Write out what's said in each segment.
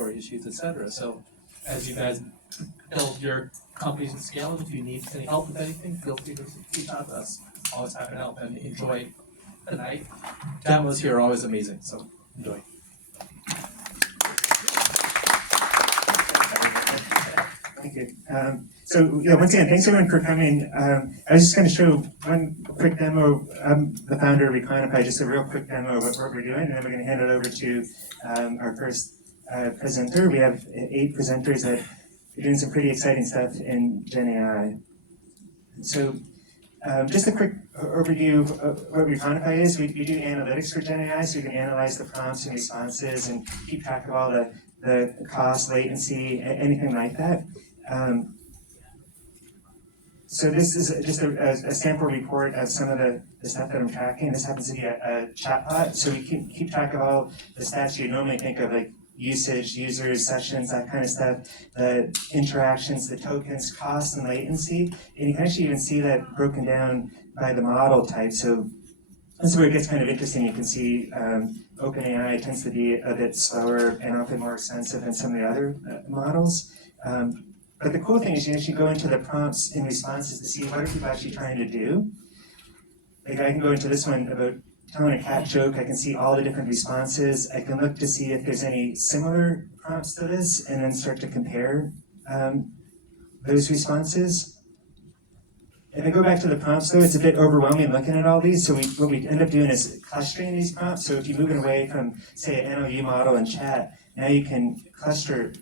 regulatory issues, etc. So as you guys build your companies and scale them, if you need any help with anything, feel free to reach out to us. Always happy to help, and enjoy the night. Demos here are always amazing, so enjoy. Thank you. So yeah, once again, thanks everyone for coming. I was just going to show one quick demo. I'm the founder of Reconify, just a real quick demo of what we're doing, and then we're going to hand it over to our first presenter. We have 8 presenters that are doing some pretty exciting stuff in Jeda.ai. So just a quick overview of what Reconify is. We do analytics for Jeda.ai, so we can analyze the prompts and responses and keep track of all the cost, latency, anything like that. So this is just a sample report of some of the stuff that I'm tracking. This happens to be a chatbot, so we can keep track of all the stats you normally think of, like usage, users, sessions, that kind of stuff, the interactions, the tokens, cost, and latency. And you can actually even see that broken down by the model type. So that's where it gets kind of interesting. You can see OpenAI tends to be a bit slower and often more expensive than some of the other models. But the cool thing is you actually go into the prompts and responses to see what are people actually trying to do. Like I can go into this one about telling a cat joke. I can see all the different responses. I can look to see if there's any similar prompts to this and then start to compare those responses. If I go back to the prompts though, it's a bit overwhelming looking at all these. So what we end up doing is clustering these prompts. So if you're moving away from, say, an NLU model and chat, now you can cluster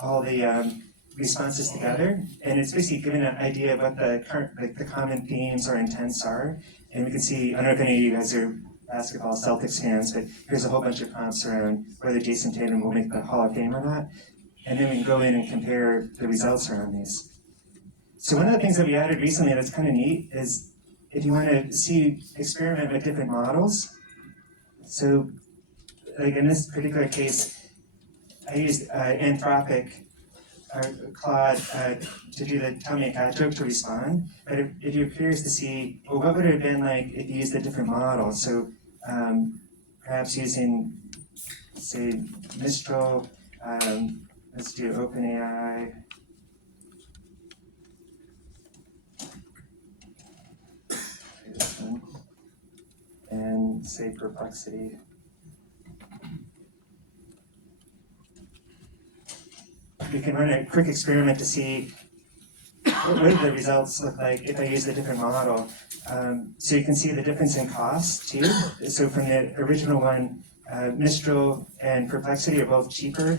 all the responses together, and it's basically giving an idea of what the current, like the common themes or intents are. And we can see, I don't know if any of you guys are basketball Celtics fans, but here's a whole bunch of prompts around whether Jason Tatum will make the Hall of Fame or not. And then we can go in and compare the results around these. So one of the things that we added recently that's kind of neat is if you want to experiment with different models. So like in this particular case, I used Anthropic Claude to do the tell me a cat joke to respond. But if you're curious to see, well, what would it have been like if you used a different model? So perhaps using, say, Mistral, let's do OpenAI. This one. And say Perplexity. We can run a quick experiment to see what would the results look like if I used a different model. So you can see the difference in cost too. So from the original one, Mistral and Perplexity are both cheaper.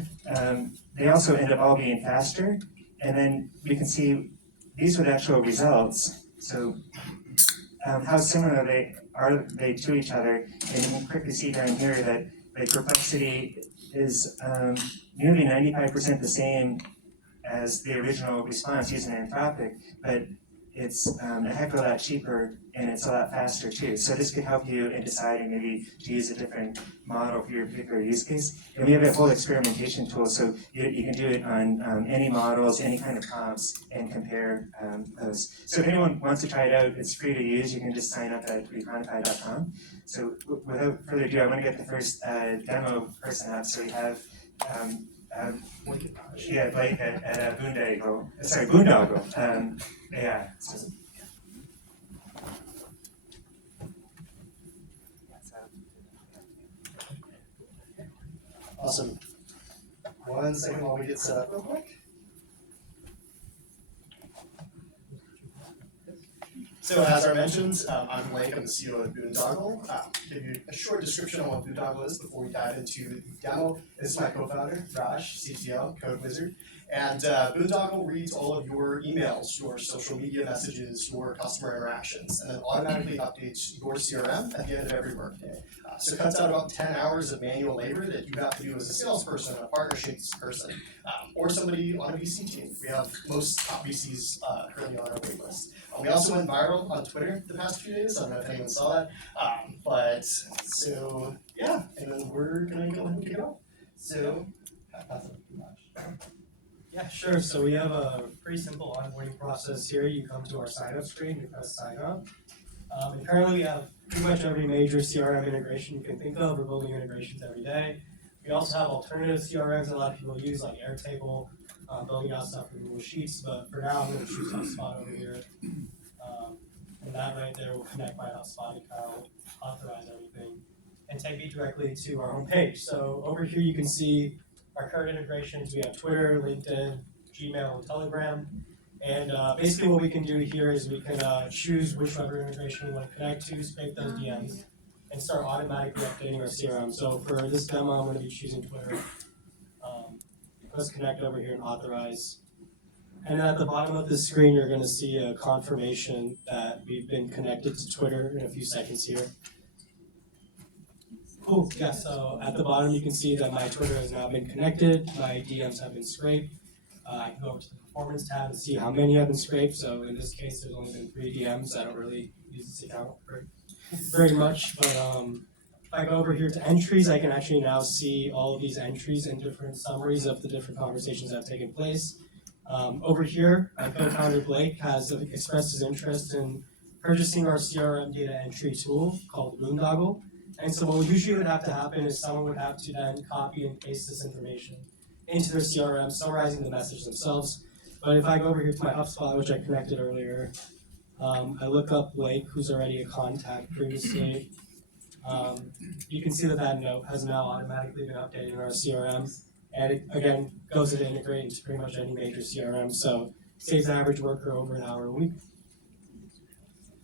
They also end up all being faster. And then we can see these were the actual results. So how similar are they to each other? And you can quickly see down here that like Perplexity is nearly 95% the same as the original response using Anthropic, but it's a heck of a lot cheaper and it's a lot faster too. So this could help you in deciding maybe to use a different model for your particular use case. And we have a whole experimentation tool, so you can do it on any models, any kind of prompts, and compare those. So if anyone wants to try it out, it's free to use. You can just sign up at reconify.com. So without further ado, I want to get the first demo person up. So we have Blake at Boondoggle.ai. Awesome. 1 second while we get set up real quick. So as I mentioned, I'm Blake, I'm the CEO of Boondoggle. Give you a short description on what Boondoggle is before we dive into the demo. This is my co-founder, Raj, CTO, Code Wizard. And Boondoggle reads all of your emails, your social media messages, your customer interactions, and then automatically updates your CRM at the end of every workday. So it cuts out about 10 hours of manual labor that you have to do as a salesperson, a partnerships person, or somebody on a VC team. We have most top VCs currently on our wait list. We also went viral on Twitter the past few days. I don't know if anyone saw that. Yeah, and then we're going to go ahead and kick it off. So, pass it to Raj. Yeah, sure. So we have a pretty simple onboarding process here. You come to our sign up screen, you press sign up. And currently we have pretty much every major CRM integration you can think of. We're building integrations every day. We We also have alternative CRMs that a lot of people use, like Airtable, building out stuff in Google Sheets, but for now I'm going to choose HubSpot over here. And that right there will connect my HubSpot account, authorize everything, and take me directly to our home page. So over here you can see our current integrations. We have Twitter, LinkedIn, Gmail, and Telegram. And basically what we can do here is we can choose which Weber integration we want to connect to, scrape those DMs, and start automatically updating our CRM. So for this demo, I'm going to be choosing Twitter. Let's connect over here and authorize. And at the bottom of the screen, you're going to see a confirmation that we've been connected to Twitter in a few seconds here. Cool, yeah, so at the bottom you can see that my Twitter has now been connected, my DMs have been scraped. I can go over to the performance tab and see how many have been scraped. So in this case, there's only been 3 DMs. I don't really use this account very much, but if I go over here to entries, I can actually now see all of these entries and different summaries of the different conversations that have taken place. Over here, my co-founder Blake has expressed his interest in purchasing our CRM data entry tool called Boondoggle. And so what usually would have to happen is someone would have to then copy and paste this information into their CRM, summarizing the message themselves. But if I go over here to my HubSpot, which I connected earlier, I look up Blake, who's already a contact previously. You can see that that note has now automatically been updated in our CRM. And it, again, goes to integrate into pretty much any major CRM. So saves the average worker over an hour a week.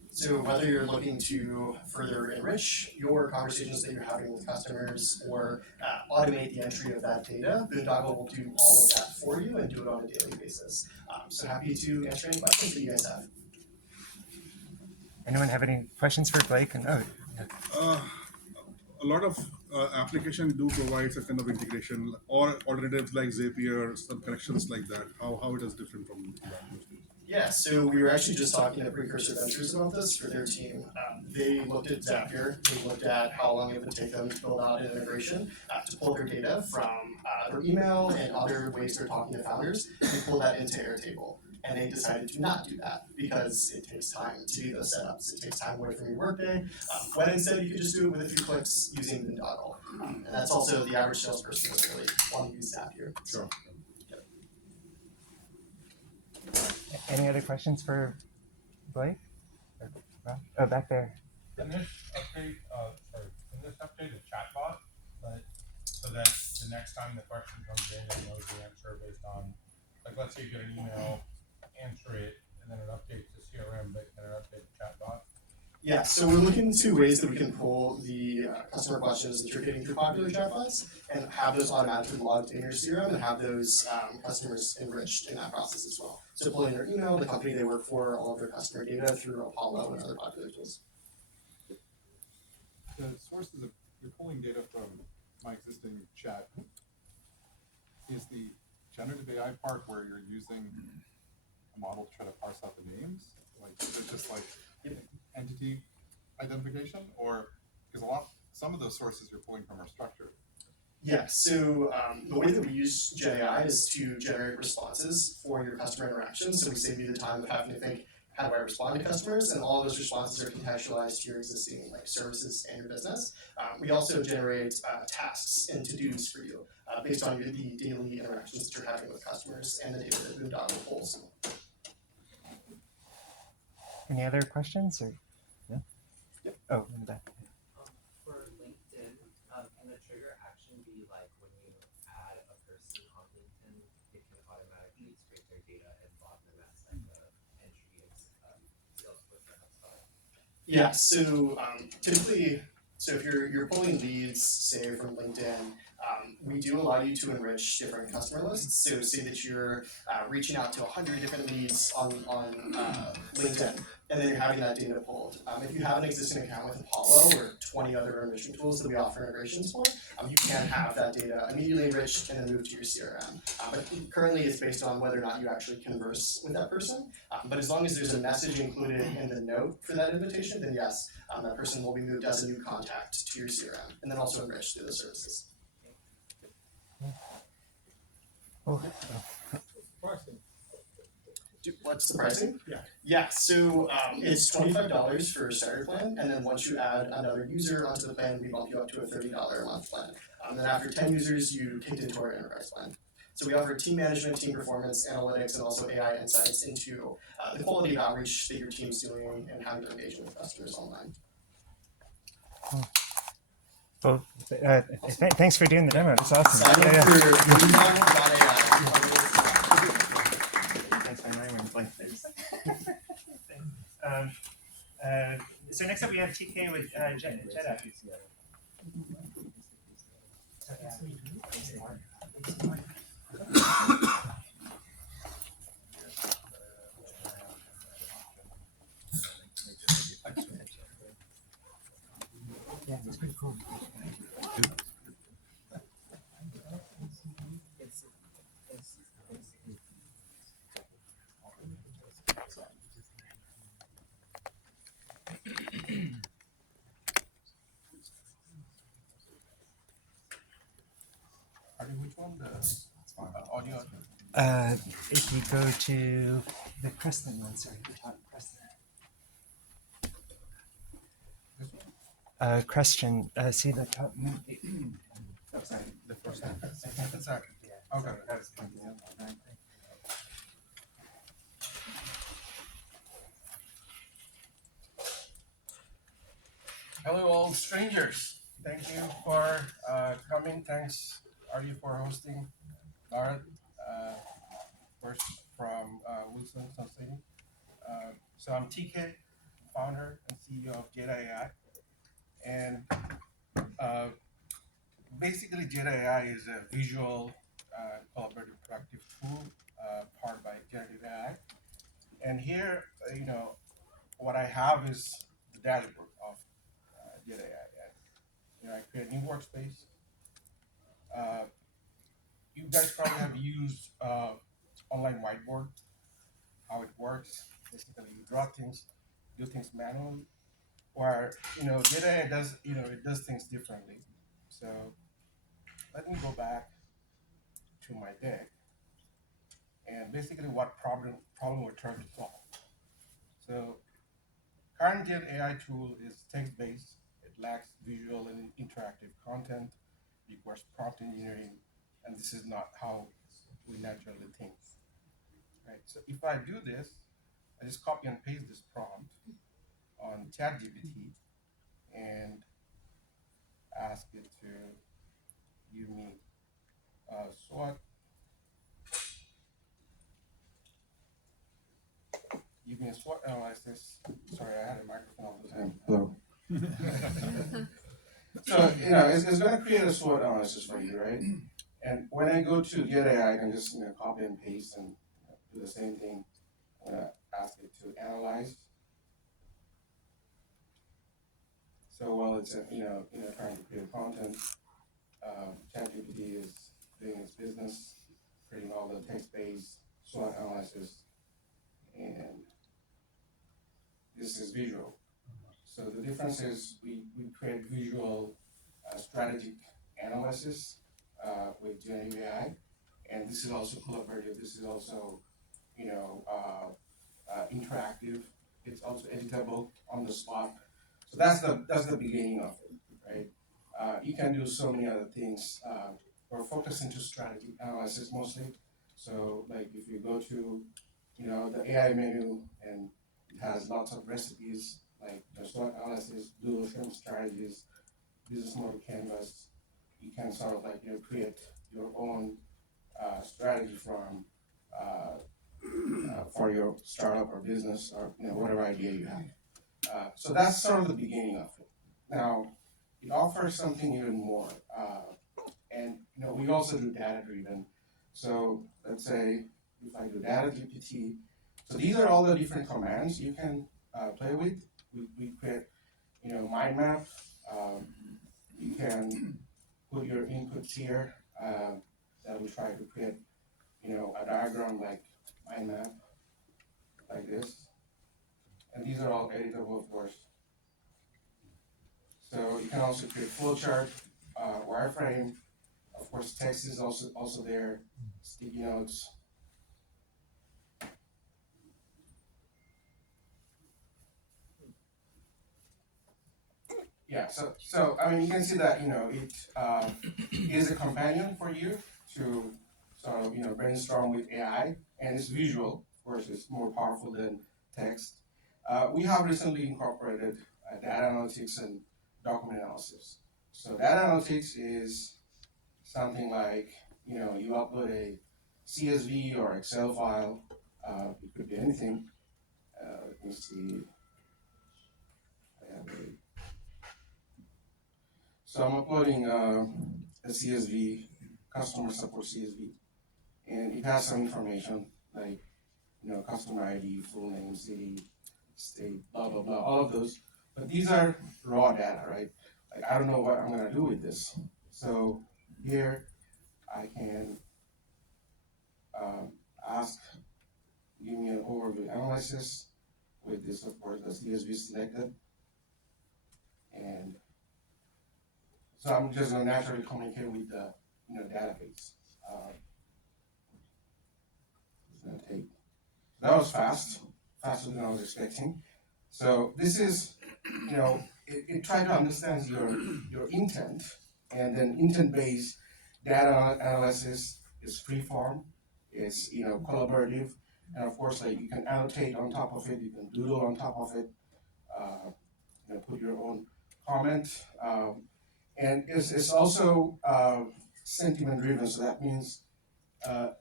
So whether you're looking to further enrich your conversations that you're having with customers or automate the entry of that data, Boondoggle will do all of that for you and do it on a daily basis. So happy to answer any questions that you guys have. Anyone have any questions for Blake? And A lot of applications do provide some kind of integration or alternatives like Zapier, some connections like that. How it is different from that? Yeah, so we were actually just talking to Precursor Ventures about this for their team. They looked at Zapier, they looked at how long it would take them to build out an integration to pull their data from their email and other ways they're talking to founders, and pull that into Airtable. And they decided to not do that because it takes time to do those setups. It takes time away from your workday. When instead you could just do it with a few clicks using Boondoggle. And that's also the average salesperson doesn't really want to use Zapier. Sure. any other questions for Blake? Oh, back there. In this update, a chatbot, but so that the next time the question comes in, it knows the answer based on, like, let's say you get an email, answer it, and then it updates the CRM, but can it update the chatbot? Yeah, so we're looking into ways that we can pull the customer questions that you're getting through popular chatbots and have those automatically logged in your CRM and have those customers enriched in that process as well. So pulling their email, the company they work for, all of their customer data through Apollo and other popular tools. The sources of, you're pulling data from my existing chat. Is the generative AI part where you're using a model to try to parse out the names? Like, is it just like entity identification, or because some of those sources you're pulling from are structured? Yeah, so the way that we use Jeda.ai is to generate responses for your customer interactions. So we save you the time of having to think, how do I respond to customers? And all of those responses are contextualized to your existing services and your business. We also generate tasks and to-dos for you based on the daily interactions that you're having with customers and the data that Boondoggle pulls. Any other questions? Or no? Yep. Oh, in the back. For LinkedIn, can the trigger action be like when you add a person on LinkedIn, it can automatically scrape their data and log them as like an entry in Salesforce or HubSpot? Yeah, so typically, so if you're pulling leads, say from LinkedIn, we do allow you to enrich different customer lists. So say that you're reaching out to 100 different leads on LinkedIn, and then you're having that data pulled. If you have an existing account with Apollo or 20 other enrichment tools that we offer integrations for, you can have that data immediately enriched and then moved to your CRM. But currently it's based on whether or not you actually converse with that person. But as long as there's a message included in the note for that invitation, then yes, that person will be moved as a new contact to your CRM and then also enriched through the services. Oh. What's the pricing? Yeah, so it's $25 for a starter plan, and then once you add another user onto the plan, we bump you up to a $30 a month plan. Then after 10 users, you kicked into our enterprise plan. So we offer team management, team performance, analytics, and also AI insights into the quality of outreach that your team's doing and how you're engaging with customers online. Well, thanks for doing the demo. That's awesome. Sign up for Boondoggle.ai. Thanks, my mind went blank there. So next up we have TK with Jeda. Yeah, it's pretty cool. Which one? The audio? If you go to the Preston one, sorry, the top Preston. Question, see the top. Oh, sorry. The first one. Sorry. Yeah, Okay. sorry, that was pointing out the wrong thing. Hello, all strangers. Thank you for coming. Thanks, Arya, for hosting. Laura, first from Wilson Sonsini. So I'm TK, founder and CEO of Jeda.ai. And basically, Jeda.ai is a visual collaborative productive tool powered by Generative AI. And here, what I have is the dashboard of Jeda.ai. I create a new workspace. You guys probably have used online whiteboard, how it works. Basically, you draw things, do things manually, where Jeda does it does things differently. So let me go back to my deck and basically what problem we're trying to solve. So current Gen AI tool is text-based. It lacks visual and interactive content, requires prompt engineering, and this is not how we naturally think. Right? So if I do this, I just copy and paste this prompt on ChatGPT and ask it to give me SWOT. Give me a SWOT analysis. Sorry, I had a microphone all the time. Hello. So, it's going to create a SWOT analysis for you, right? And when I go to Jeda.ai, I can just copy and paste and do the same thing. I'm going to ask it to analyze. So while it's trying to create content, ChatGPT is doing its business, creating all the text-based SWOT analysis, and this is visual. So the difference is we create visual strategic analysis with Generative AI, and this is also collaborative. This is also interactive. It's also editable on the spot. So that's the beginning of it, right? You can do so many other things. We're focusing to strategy analysis mostly. So like if you go to the AI menu and it has lots of recipes like SWOT analysis, dual shrimp strategies, business model canvas. You can sort of create your own strategy from for your startup or business or whatever idea you have. So that's sort of the beginning of it. Now, it offers something even more, and we also do data driven. So let's say if I do data GPT, so these are all the different commands you can play with. We create mind map. You can put your inputs here. That will try to create a diagram like mind map, like this. And these are all editable, of course. So you can also create flowchart, wireframe. Of course, text is also there, sticky notes. Yeah, so I mean, you can see that, it is a companion for you to sort of, brainstorm with AI, and it's visual, of course, it's more powerful than text. We have recently incorporated data analytics and document analysis. So data analytics is something like, you upload a CSV or Excel file, it could be anything. Let me see. I have a So I'm uploading a CSV, customer support CSV, and it has some information like, customer ID, full name, city, state, blah, blah, blah, all of those. But these are raw data, right? Like, I don't know what I'm gonna do with this. So here I can ask, give me an overview analysis with this, of course, the CSV selected. And so I'm just gonna naturally communicate with the, database. It's gonna take, that was faster than I was expecting. So this is, it tried to understand your intent, and then intent-based data analysis is free-form, it's, collaborative, and of course, like, you can annotate on top of it, you can doodle on top of it, put your own comment, and it's also sentiment-driven, so that means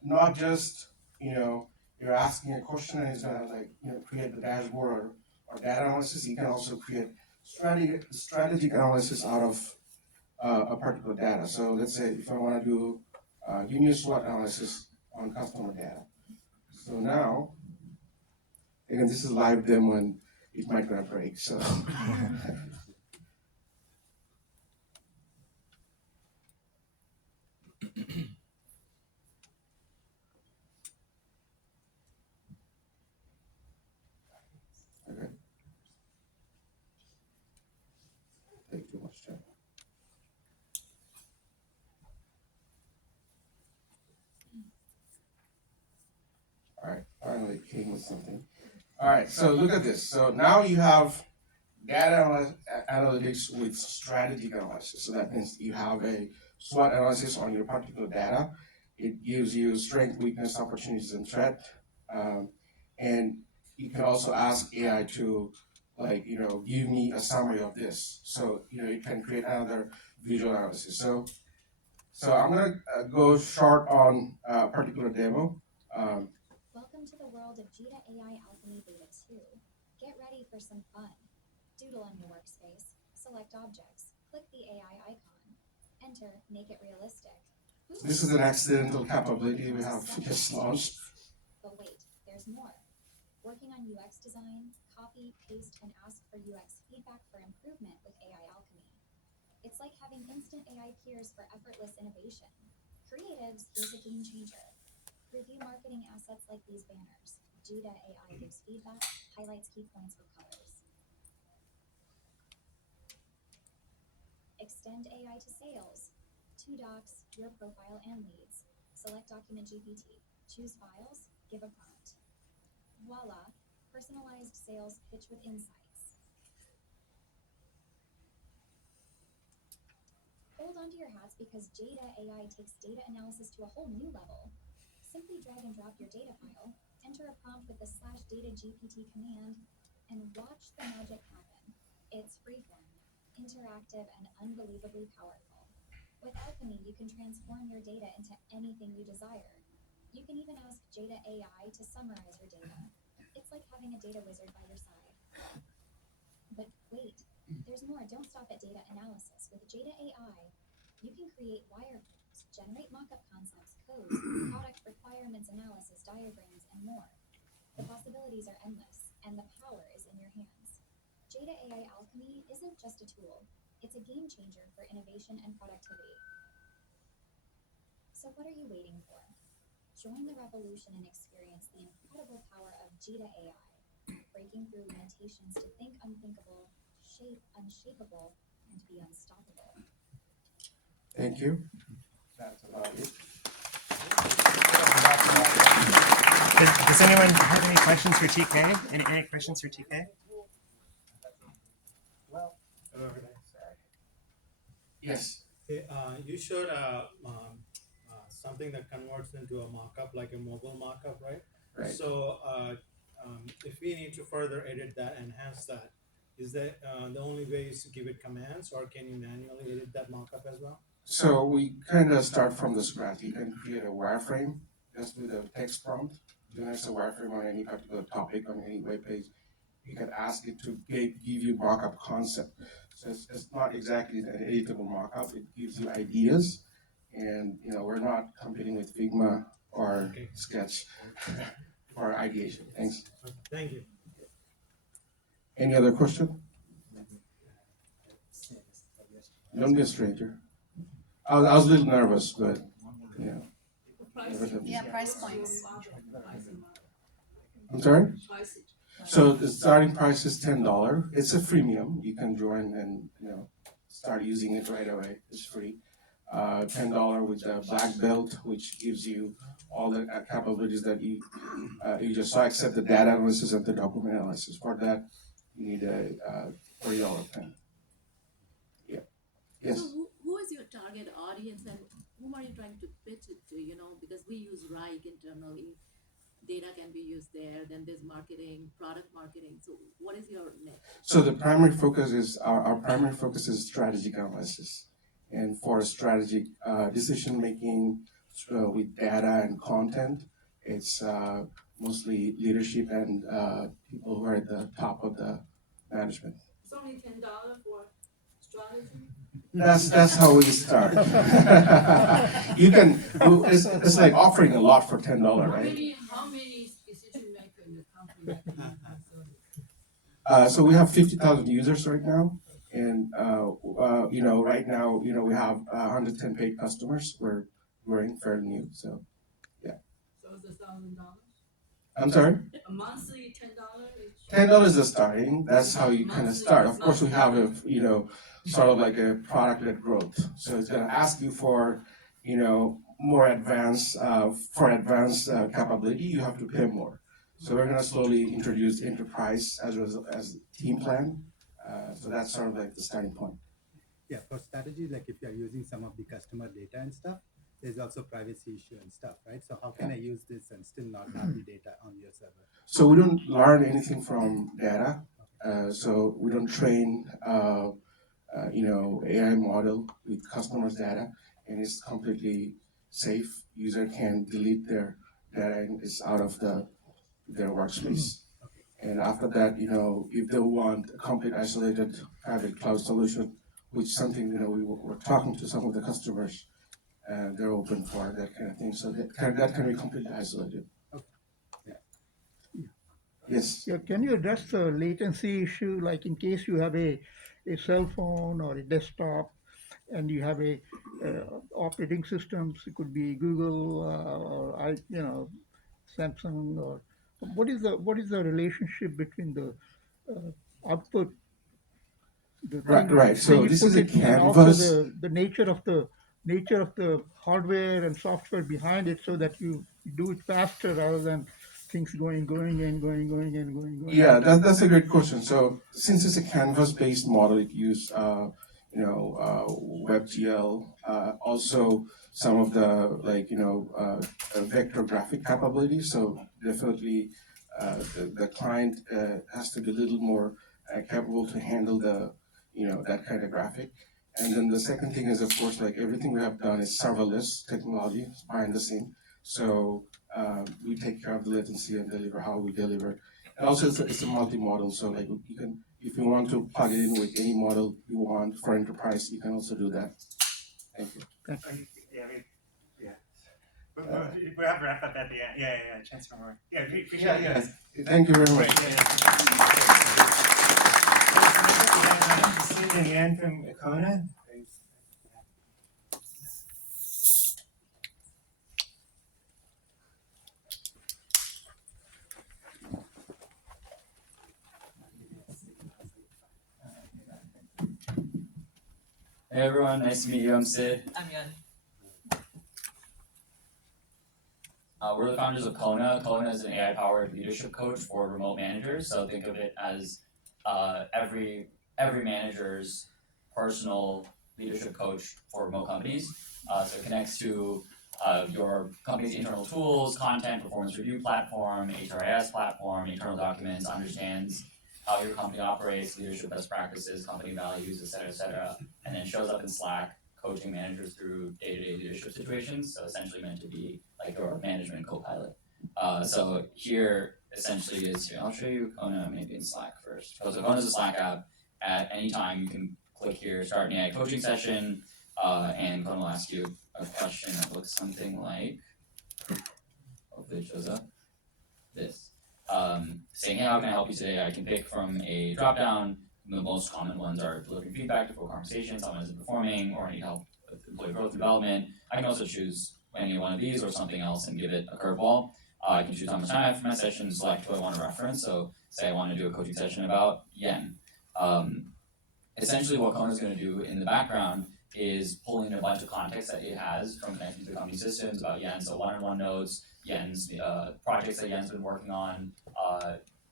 not just, you're asking a question and it's gonna, like, create the dashboard or data analysis. You can also create strategic analysis out of a particular data. So let's say if I want to do union SWOT analysis on customer data. So now, again, this is live demo and it might gonna break. So okay. Take too much time. All right, finally it came with something. All right, so look at this. So now you have data analytics with strategic analysis. So that means you have a SWOT analysis on your particular data. It gives you strength, weakness, opportunities, and threat. And you can also ask AI to, like, give me a summary of this. So, it can create another visual analysis. So I'm gonna go short on a particular demo. Welcome to the world of Jeda.ai Alchemy Beta 2. Get ready for some fun. Doodle on your workspace, select objects, click the AI icon, enter, make it realistic. This is an accidental capability we have just launched. But wait, there's more. Working on UX design, copy, paste, and ask for UX feedback for improvement with AI Alchemy. It's like having instant AI peers for effortless innovation. Creatives, here's a game changer. Review marketing assets like these banners. Jeda.ai gives feedback, highlights key points with colors. Extend AI to sales. 2 docs, your profile and leads. Select document GPT. Choose files, give a prompt. Voila, personalized sales pitch with insights. Hold on to your hats because Jeda.ai takes data analysis to a whole new level. Simply drag and drop your data file, enter a prompt with the /data-gpt command, and watch the magic happen. It's freeform, interactive, and unbelievably powerful. With Alchemy, you can transform your data into anything you desire. You can even ask Jeda.ai to summarize your data. It's like having a data wizard by your side. But wait, there's more. Don't stop at data analysis. With Jeda.ai, you can create wireframes, generate mock-up concepts, codes, product requirements analysis, diagrams, and more. The possibilities are endless, and the power is in your hands. Jeda.ai Alchemy isn't just a tool, it's a game changer for innovation and productivity. So what are you waiting for? Join the revolution and experience the incredible power of Jeda.ai, breaking through limitations to think unthinkable, shape unshapable, and be unstoppable. Thank you. That's about it. Does anyone have any questions for TK? Any questions for TK? Yes. You showed something that converts into a mockup, like a mobile mockup, right? Right. So if we need to further edit that, enhance that, is that the only way is to give it commands, or can you manually edit that mockup as well? So we kind of start from the scratch. You can create a wireframe just with a text prompt. Generate a wireframe on any particular topic on any web page. You can ask it to give you markup concept. So it's not exactly an editable markup. It gives you ideas, and we're not competing with Figma or Okay. Sketch for ideation. Thanks. Thank you. Any other question? Don't be a stranger. I was a little nervous, but yeah. Yeah, price points. I'm sorry? So the starting price is $10. It's a freemium. You can join and start using it right away. It's free. $10 with the black belt, which gives you all the capabilities that you just saw, except the data analysis and the document analysis. For that, you need a $40 plan. Yeah. Yes. So who is your target audience, and whom are you trying to pitch it to? Because we use Rike internally. Data can be used there. Then there's marketing, product marketing. So what is your niche? So the primary focus is our primary focus is strategic analysis, and for strategic decision making with data and content, it's mostly leadership and people who are at the top of the management. It's only $10 for strategy. That's how we start. You can. It's like offering a lot for $10, right? How many decision maker in the company? So we have 50,000 users right now, and right now, we have 110 paid customers. We're growing fairly new, so yeah. So it's $1,000. I'm sorry. A monthly $10. $10 is the starting. That's how you kind of start. Of course, we have sort of like a product-led growth. So it's going to ask you for more advanced capability. You have to pay more. So we're going to slowly introduce enterprise as well as team plan. So that's sort of like the starting point. Yeah, for strategy, like if you're using some of the customer data and stuff, there's also privacy issue and stuff, right? So how can I use this and still not have the data on your server? So we don't learn anything from data. So we don't train, AI model with customers' data, and it's completely safe. User can delete their data and it's out of their workspace. And after that, if they want a complete isolated private cloud solution, which is something, we're talking to some of the customers, and they're open for that kind of thing. So that can be completely isolated. Yes. Yeah, can you address the latency issue, like in case you have a cell phone or a desktop and you have a operating systems, it could be Google or Samsung, or what is the relationship between the output, Right. So this is a and also canvas. the nature of the hardware and software behind it, so that you do it faster rather than things going. Yeah, that's a great question. So since it's a canvas-based model, it uses WebGL, also some of the vector graphic capabilities. So definitely the client has to be a little more capable to handle that kind of graphic. And then the second thing is, of course, like everything we have done is serverless technology behind the scene. So we take care of the latency and deliver how we deliver. And also it's a multi-model, so like you can, if you want to plug it in with any model you want for enterprise, you can also do that. Thank you. We have to wrap up at the end. Yeah. Chance for more. Yeah, appreciate it. Thank you very much. Sindarin from Kona. Hey everyone, nice to meet you. I'm Sid. I'm Yan. We're the founders of Kona. Kona is an AI-powered leadership coach for remote managers. So think of it as every manager's personal leadership coach for remote companies. So it connects to your company's internal tools, content, performance review platform, HRIS platform, internal documents, understands how your company operates, leadership best practices, company values, et cetera, and then shows up in Slack, coaching managers through day-to-day leadership situations. So essentially meant to be like your management co-pilot. So here essentially is here. I'll show you Kona maybe in Slack first. So Kona is a Slack app. At any time you can click here, start an AI coaching session, and Kona will ask you a question that looks something like, hopefully it shows up, this. Saying, hey, how can I help you today? I can pick from a drop-down. The most common ones are delivering feedback to full conversations, someone isn't performing, or need help with employee growth and development. I can also choose any one of these or something else and give it a curveball. I can choose how much time I have for my session, select who I want to reference. So say I want to do a coaching session about yen. Essentially what Kona is going to do in the background is pull in a bunch of context that it has from connecting to the company systems about yen. So one-on-one notes, yen's projects that yen's been working on,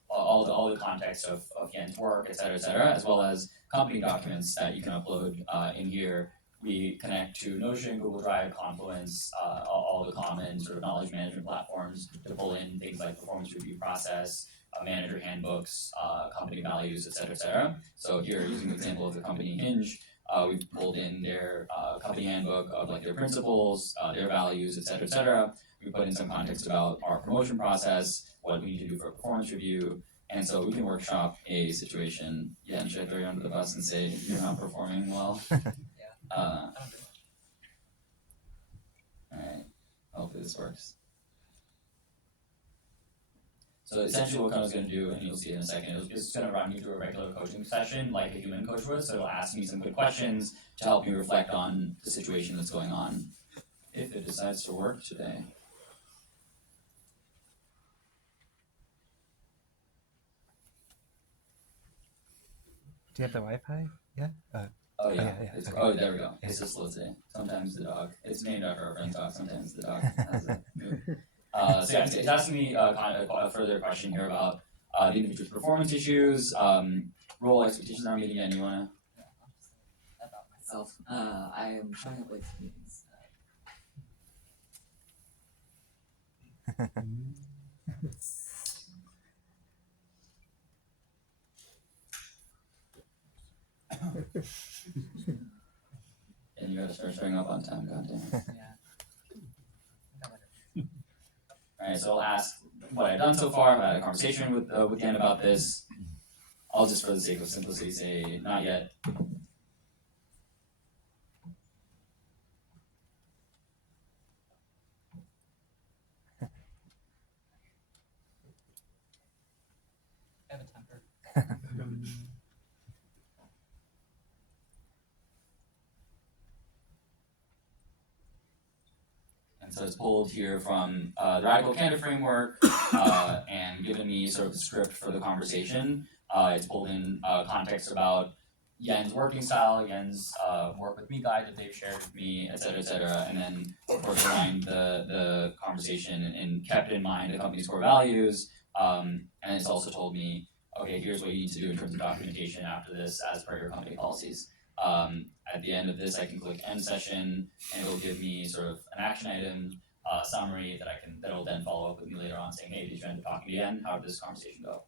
all the context of yen's work, et cetera, as well as company documents that you can upload in here. We connect to Notion, Google Drive, Confluence, all the common sort of knowledge management platforms to pull in things like performance review process, manager handbooks, company values, et cetera. So here, using the example of the company Hinge, we've pulled in their company handbook of like their principles, their values, et cetera. We put in some context about our promotion process, what we need to do for a performance review, and so we can workshop a situation. Yeah, should I throw you under the bus and say you're not performing well? Alright, hopefully this works. So essentially what Kona's going to do, and you'll see in a second, it's going to run me through a regular coaching session like a human coach would. So it'll ask me some good questions to help me reflect on the situation that's going on, if it decides to work today. Do you have the Wi-Fi? Yeah? Oh yeah, okay. Oh, there we go. It's just slow today. Sometimes the dog, it's named after our friend's dog, sometimes the dog has a move. So yeah, it's asking me kind of a further question here about the individual's performance issues, role expectations are meeting, and you wanna? Yeah, I'll just say about myself. I am showing up late to meetings. And you gotta start showing up on time, goddamn. Yeah. Alright, so I'll ask what I've done so far. I've had a conversation with Yen about this. I'll just, for the sake of simplicity, say not yet. I have a temper. And so it's pulled here from the Radical Candor framework and given me sort of the script for the conversation. It's pulled in context about Yen's working style, Yen's work with me guide that they've shared with me, et cetera, and then of course aligned the conversation and kept in mind the company's core values. And it's also told me, okay, here's what you need to do in terms of documentation after this as per your company policies. At the end of this, I can click end session, and it'll give me sort of an action item summary that'll then follow up with me later on saying, hey, did you end up talking again? How did this conversation go?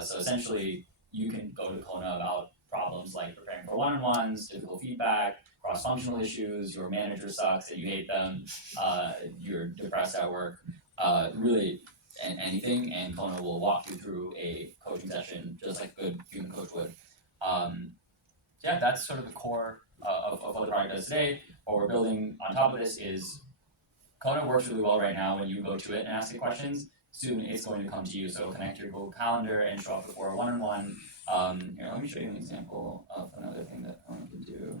So essentially, you can go to Kona about problems like preparing for one-on-ones, difficult feedback, cross-functional issues, your manager sucks and you hate them, you're depressed at work, really anything, and Kona will walk you through a coaching session just like a good human coach would. Yeah, that's sort of the core of what the product does today. What we're building on top of this is Kona works really well right now when you go to it and ask it questions. Soon it's going to come to you, so it'll connect your Google Calendar and show up before a one-on-one. Here, let me show you an example of another thing that Kona can do.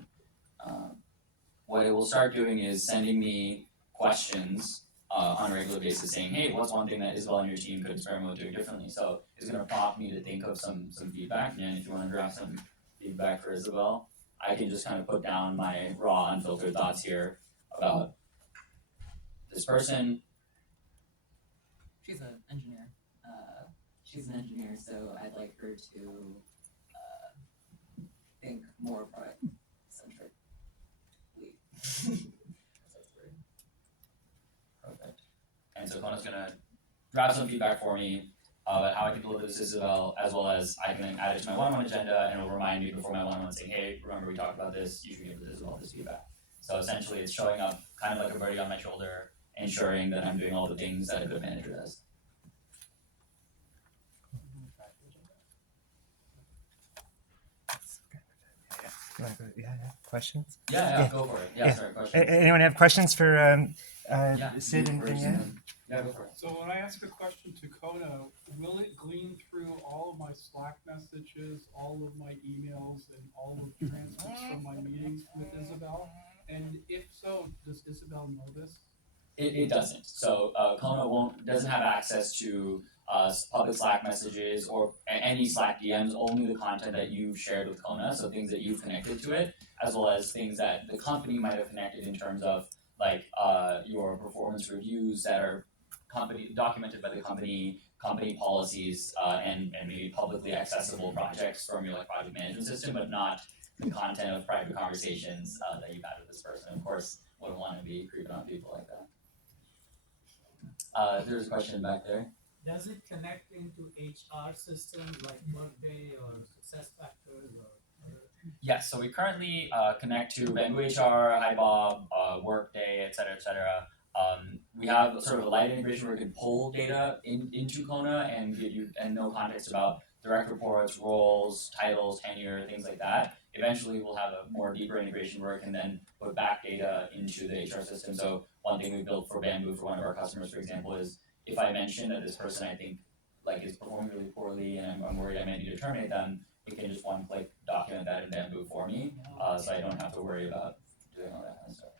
What it will start doing is sending me questions on a regular basis saying, hey, what's one thing that Isabel and your team could experiment with doing differently? So it's going to prompt me to think of some feedback, and if you want to draft some feedback for Isabel, I can just kind of put down my raw, unfiltered thoughts here about this person. She's an engineer. So I'd like her to think more product centric. Perfect. And so Kona's gonna grab some feedback for me about how I can deliver this to Isabel, as well as I can add it to my one-on-one agenda, and it'll remind me before my one-on-one saying, hey, remember we talked about this, you should give Isabel this feedback. So essentially it's showing up kind of like a birdie on my shoulder, ensuring that I'm doing all the things that a good manager does. Yeah. Questions? Yeah, go for it. Yeah, sorry, questions. Anyone have questions for Sid you and first, Danielle? then- Yeah, go for it. So when I ask a question to Kona, will it glean through all of my Slack messages, all of my emails, and all of the transcripts from my meetings with Isabel? And if so, does Isabel know this? It doesn't. So Kona doesn't have access to public Slack messages or any Slack DMs, only the content that you've shared with Kona, so things that you've connected to it, as well as things that the company might have connected in terms of like your performance reviews that are documented by the company policies, and maybe publicly accessible projects from your like project management system, but not the content of private conversations that you've had with this person. Of course, wouldn't want to be creeping on people like that. There's a question back there. Does it connect into HR systems like Workday or SuccessFactors or? Yes, so we currently connect to Bamboo HR, HiBob, Workday, et cetera. We have sort of a light integration where we can pull data into Kona and give you know context about direct reports, roles, titles, tenure, things like that. Eventually, we'll have a more deeper integration where we can then put back data into the HR system. So one thing we built for Bamboo for one of our customers, for example, is if I mention that this person I think like is performing really poorly and I'm worried I might need to terminate them, it can just one click document that in Bamboo for me, so I don't have to worry about doing all that kind of stuff.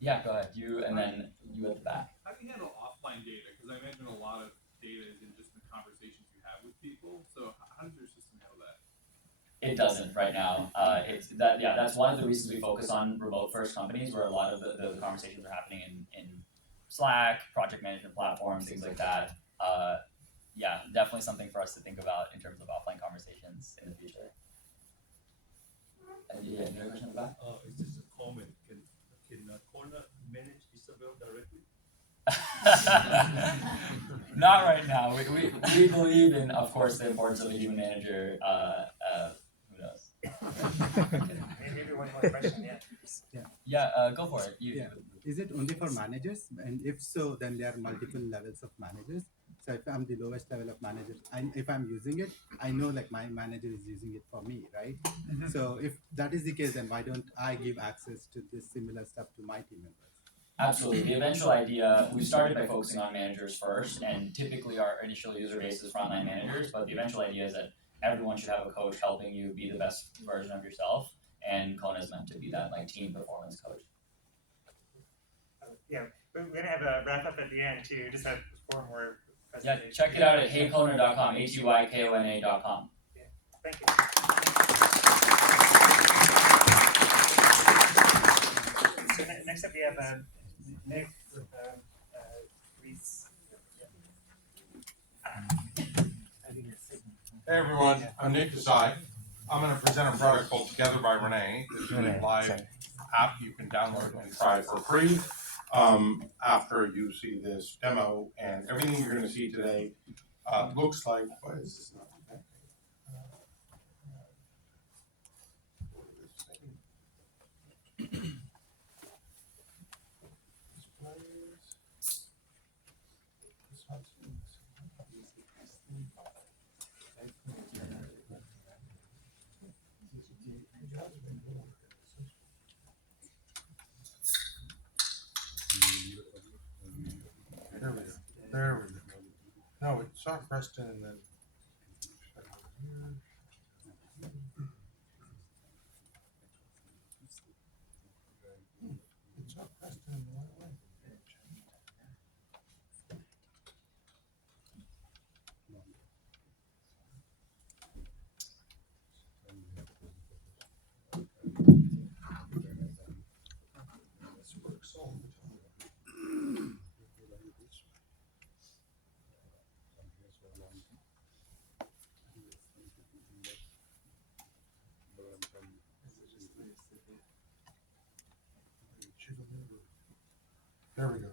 Yeah, go ahead. You and then you at the back. How do you handle offline data? Because I imagine a lot of data is in just the conversations you have with people. So how does your system handle that? It doesn't right now. That's one of the reasons we focus on remote first companies where a lot of the conversations are happening in Slack, project management platforms, things like that. Definitely something for us to think about in terms of offline conversations in the future. You have a question in the back? It's just a comment. Can Kona manage Isabel directly? Not right now. We believe in, of course, the importance of a human manager. Who knows? Maybe one more question, Go for it. Is it only for managers? And if so, then there are multiple levels of managers. So if I'm the lowest level of manager, if I'm using it, I know like my manager is using it for me, right? Mm-hmm. So if that is the case, then why don't I give access to this similar stuff to my team members? Absolutely. The eventual idea, we started by focusing on managers first, and typically our initial user base is frontline managers, but the eventual idea is that everyone should have a coach helping you be the best version of yourself, and Kona is meant to be that like team performance coach. Yeah, we're gonna have a wrap up at the end too. Just have 4 more. Yeah, check it out at heykona.com, HEYKONA.com. Yeah, thank you. So next up we have Nick with Reese. Hey everyone, I'm Nick Desai. I'm going to present a product called Together by Renee. This is a live app you can download and try for free. After you see this demo, and everything you're going to see today looks like, what is this? There we go. No, it's not Preston and then. It's not Preston in the right way. This works all the time. There we go.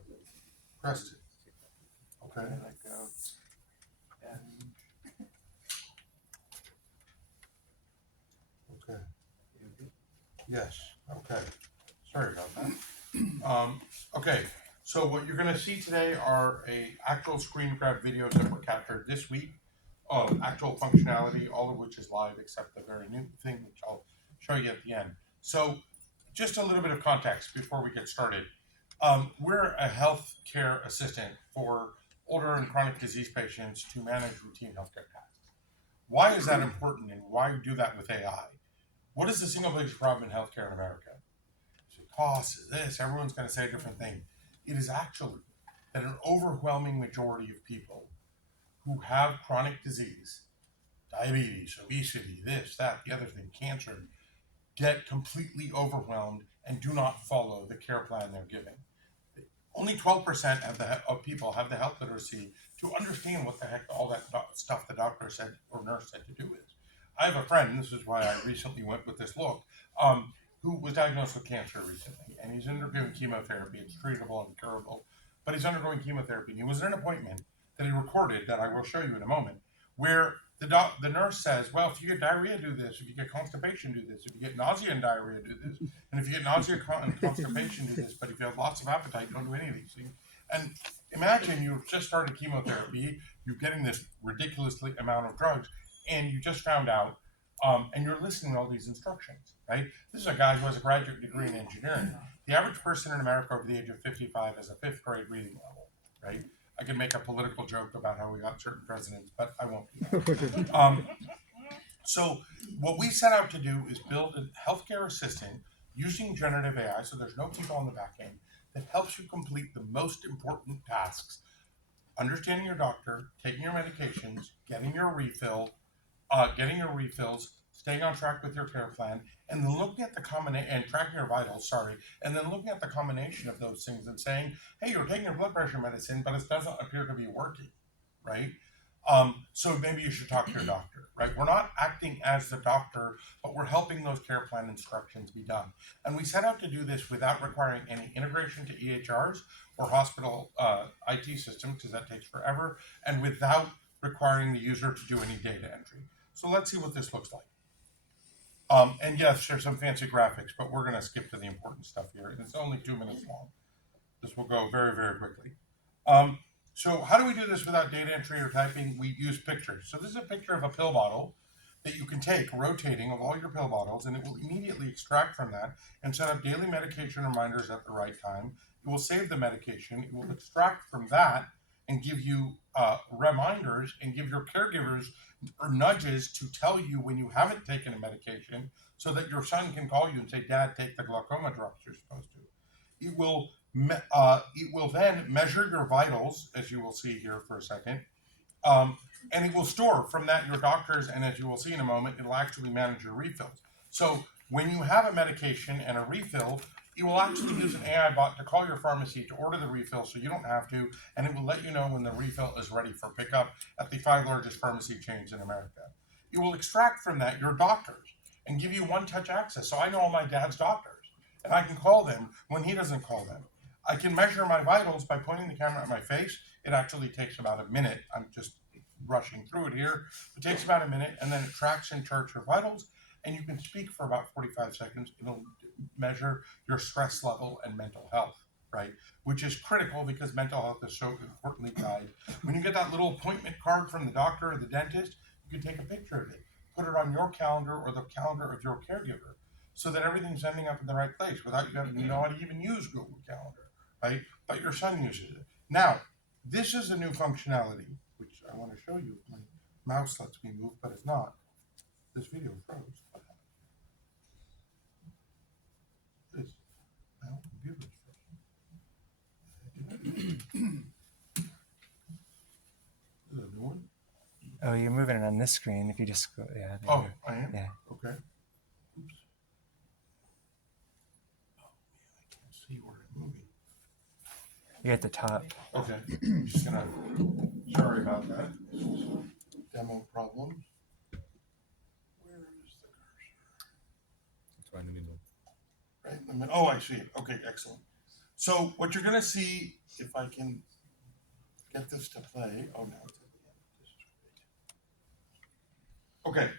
Pressed it. Okay. Let go. Okay. Yes, okay. Sorry about that. Okay, so what you're gonna see today are actual screen grab videos that were captured this week of actual functionality, all of which is live except the very new thing, which I'll show you at the end. So just a little bit of context before we get started. We're a healthcare assistant for older and chronic disease patients to manage routine healthcare tasks. Why is that important and why do that with AI? What is the single biggest problem in healthcare in America? Is it cost? Is this? Everyone's going to say a different thing. It is actually that an overwhelming majority of people who have chronic disease, diabetes, obesity, this, that, the other thing, cancer, get completely overwhelmed and do not follow the care plan they're given. Only 12% of people have the health literacy to understand what the heck all that stuff the doctor said or nurse said to do is. I have a friend, this is why I recently went with this look, who was diagnosed with cancer recently, and he's undergoing chemotherapy. It's treatable and curable, but he's undergoing chemotherapy. And he was in an appointment that he recorded that I will show you in a moment, where the nurse says, well, if you get diarrhea, do this. If you get constipation, do this. If you get nausea and diarrhea, do this. And if you get nausea and constipation, do this. But if you have lots of appetite, don't do any of these things. And imagine you've just started chemotherapy, you're getting this ridiculously amount of drugs, and you just found out, and you're listening to all these instructions, right? This is a guy who has a graduate degree in engineering. The average person in America over the age of 55 has a 5th grade reading level, right? I can make a political joke about how we got certain presidents, but I won't do that. So what we set out to do is build a healthcare assistant using generative AI, so there's no people on the back end, that helps you complete the most important tasks: understanding your doctor, taking your medications, getting your refills, staying on track with your care plan, and then looking at the combination and tracking your vitals, and then looking at the combination of those things and saying, hey, you're taking your blood pressure medicine, but it doesn't appear to be working, right? So maybe you should talk to your doctor, right? We're not acting as the doctor, but we're helping those care plan instructions be done. And we set out to do this without requiring any integration to EHRs or hospital IT systems, because that takes forever, and without requiring the user to do any data entry. So let's see what this looks like. And yes, there's some fancy graphics, but we're going to skip to the important stuff here. And it's only 2 minutes long. This will go very, very quickly. So how do we do this without data entry or typing? We use pictures. So this is a picture of a pill bottle that you can take, rotating of all your pill bottles, and it will immediately extract from that and set up daily medication reminders at the right time. It will save the medication. It will extract from that and give you reminders and give your caregivers or nudges to tell you when you haven't taken a medication, so that your son can call you and say, Dad, take the glaucoma drops you're supposed to. It will then measure your vitals, as you will see here for a second, and it will store from that your doctors, and as you will see in a moment, it'll actually manage your refills. So when you have a medication and a refill, it will actually use an AI bot to call your pharmacy to order the refill so you don't have to, and it will let you know when the refill is ready for pickup at the 5 largest pharmacy chains in America. It will extract from that your doctors and give you one-touch access. So I know all my dad's doctors, and I can call them when he doesn't call them. I can measure my vitals by pointing the camera at my face. It actually takes about a minute. I'm just rushing through it here. It takes about a minute, and then it tracks and charts your vitals, and you can speak for about 45 seconds. It'll measure your stress level and mental health, right? Which is critical because mental health is so importantly tied. When you get that little appointment card from the doctor or the dentist, you can take a picture of it, put it on your calendar or the calendar of your caregiver, so that everything's ending up in the right place without you having to know how to even use Google Calendar, right? But your son uses it. Now, this is a new functionality, which I want to show you. My mouse lets me move, but it's not. This video froze. This. Now, computer's frozen. Is that a new one? Oh, you're moving it on this screen. If you just go, yeah. there Oh, you go. I am? Yeah. Okay. Oops. Oh, man, I can't see where it's moving. You're at the top. Okay. I'm just gonna, sorry about that. Demo problems. Where is the cursor? It's right in the middle. Right in the middle. Oh, I see it. Okay, excellent. So what you're gonna see, if I can get this to play, oh no, it's at the end. This is great. Okay,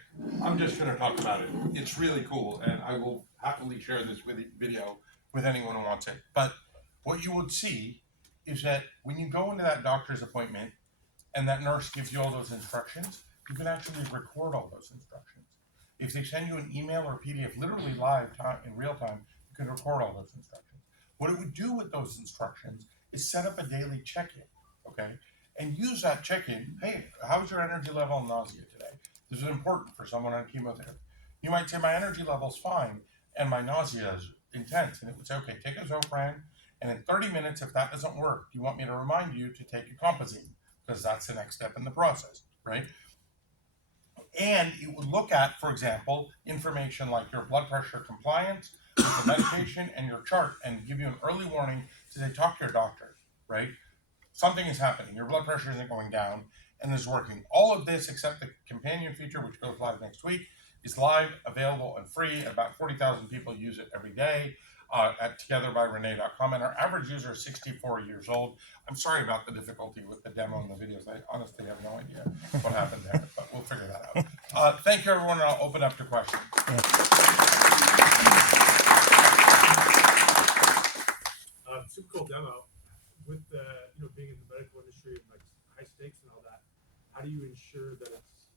I'm just gonna talk about it. It's really cool, and I will happily share this video with anyone who wants it. But what you would see is that when you go into that doctor's appointment and that nurse gives you all those instructions, you can actually record all those instructions. If they send you an email or PDF, literally live time in real time, you can record all those instructions. What it would do with those instructions is set up a daily check-in, okay? And use that check-in. Hey, how's your energy level and nausea today? This is important for someone on chemotherapy. You might say, my energy level's fine and my nausea is intense. And it would say, okay, take a Zofran, and in 30 minutes, if that doesn't work, you want me to remind you to take a Compazine, because that's the next step in the process, right? And it would look at, for example, information like your blood pressure compliance with the medication and your chart, and give you an early warning to say, talk to your doctor, right? Something is happening. Your blood pressure isn't going down and is working. All of this, except the companion feature, which goes live next week, is live, available, and free. About 40,000 people use it every day at togetherbyRene.com. And our average user is 64 years old. I'm sorry about the difficulty with the demo and the videos. I honestly have no idea what happened there, but we'll figure that out. Thank you, everyone, and I'll open up to questions. Super cool demo. With the being in the medical industry and like high stakes and all that, how do you ensure that it's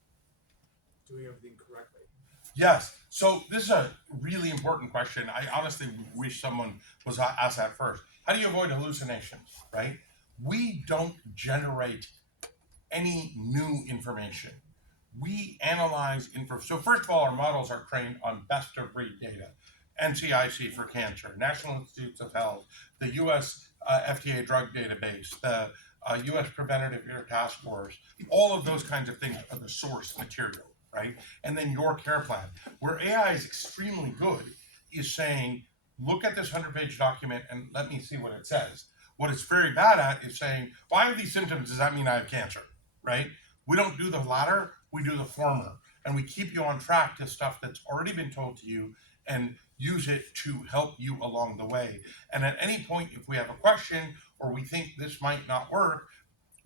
doing everything correctly? Yes. So this is a really important question. I honestly wish someone was asked that first. How do you avoid hallucinations, right? We don't generate any new information. We analyze info. So first of all, our models are trained on best of breed data. NCIC for cancer, National Institutes of Health, the US FDA drug database, the US Preventative Care Task Force, all of those kinds of things are the source material, right? And then your care plan. Where AI is extremely good is saying, look at this 100-page document and let me see what it says. What it's very bad at is saying, well, I have these symptoms, does that mean I have cancer, right? We don't do the latter, we do the former. And we keep you on track to stuff that's already been told to you and use it to help you along the way. And at any point, if we have a question or we think this might not work,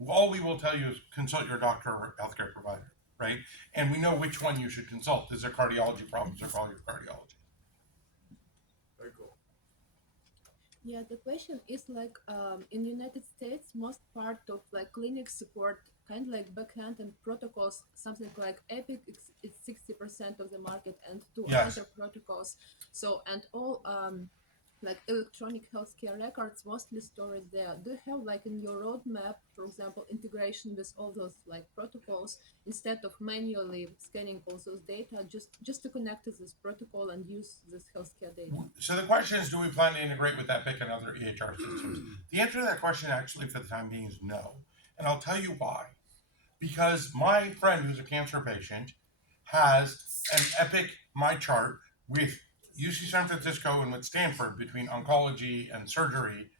all we will tell you is consult your doctor or healthcare provider, right? And we know which one you should consult. Is there cardiology problems, or call your cardiologist. Very cool. Yeah, the question is like in United States, most part of like clinics support kind of like backhand and protocols, something like Epic is 60% of the market and two Yes. other protocols. So and all like electronic healthcare records mostly stored there. Do you have like in your roadmap, for example, integration with all those like protocols instead of manually scanning all those data, just to connect to this protocol and use this healthcare data? So the question is, do we plan to integrate with Epic and other EHR systems? The answer to that question actually for the time being is no. And I'll tell you why. Because my friend who's a cancer patient has an Epic My Chart with UC San Francisco and with Stanford between oncology and surgery,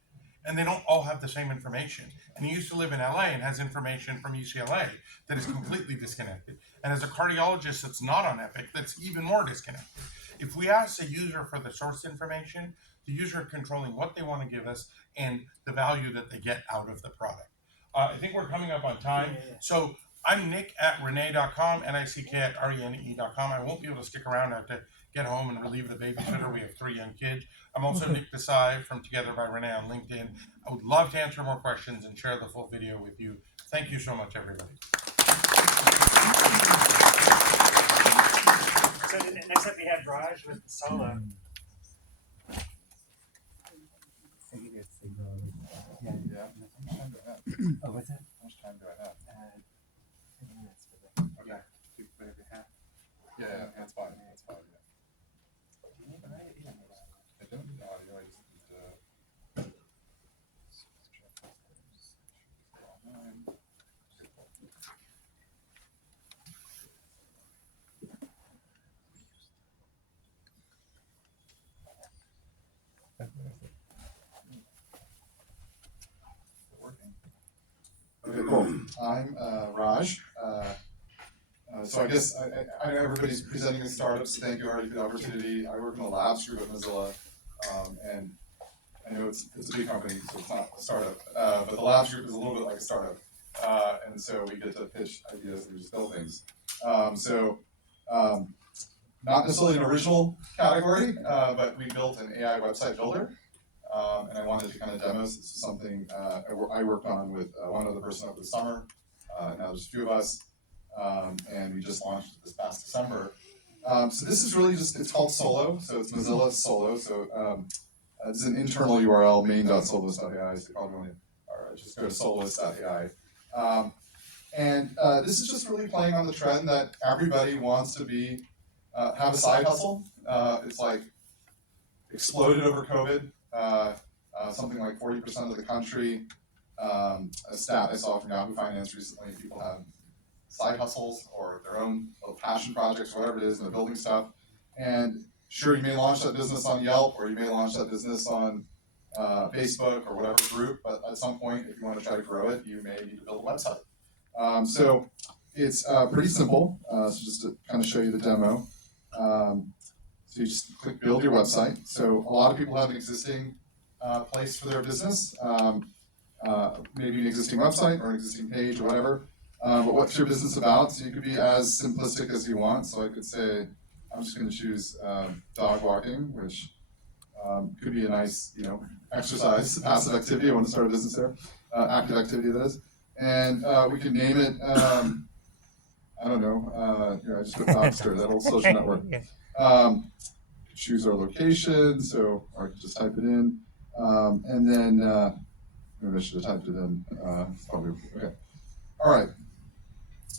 and they don't all have the same information. And he used to live in LA and has information from UCLA that is completely disconnected. And as a cardiologist that's not on Epic, that's even more disconnected. If we ask the user for the source information, the user controlling what they want to give us and the value that they get out of the product. I think we're coming up on time. So I'm Nick at Rene.com, Nick at Rene.com. I won't be able to stick around. I have to get home and relieve the babysitter. We have 3 young kids. I'm also Nick Desai from Together by Rene on LinkedIn. I would love to answer more questions and share the full video with you. Thank you so much, everybody. So next up we have Raj with Solo. Oh, what's that? How much time do I have? 10 minutes for the. Okay. Do whatever you have. Yeah, that's fine. That's fine. Yeah. Do you need the audio? You don't need it. I don't need audio. I just need Okay, cool. I'm Raj. So I guess I know everybody's presenting in startups. Thank you already for the opportunity. I work in the labs group at Mozilla, and I know it's a big company, so it's not a startup, but the Labs group is a little bit like a startup, and so we get to pitch ideas and just build things. Not necessarily an original category, but we built an AI website builder, and I wanted to kind of demo. This is something I worked on with one other person over the summer. Now there's a few of us, and we just launched it this past December. So this is really just, it's called Solo, so it's Mozilla Solo. So this is an internal URL, main.soloist.ai, so you probably want to, or just go to soloist.ai. And this is just really playing on the trend that everybody wants to be, have a side hustle. It's like exploded over COVID. Something like 40% of the country, a stat I saw from Yahoo Finance recently, people have side hustles or their own little passion projects, whatever it is, and they're building stuff. And sure, you may launch that business on Yelp, or you may launch that business on Facebook or whatever group, but at some point, if you want to try to grow it, you may need to build a website. So it's pretty simple. So just to kind of show you the demo. So you just click build your website. So a lot of people have an existing place for their business, maybe an existing website or an existing page or whatever. But what's your business about? So you could be as simplistic as you want. So I could say, I'm just going to choose dog walking, which could be a nice, exercise, passive activity. I want to start a business there, active activity that is. And we can name it, I don't know, I just put Dogster, that old social network. Choose our location, so or I could just type it in, and then maybe I should have typed it in. Probably okay. All right.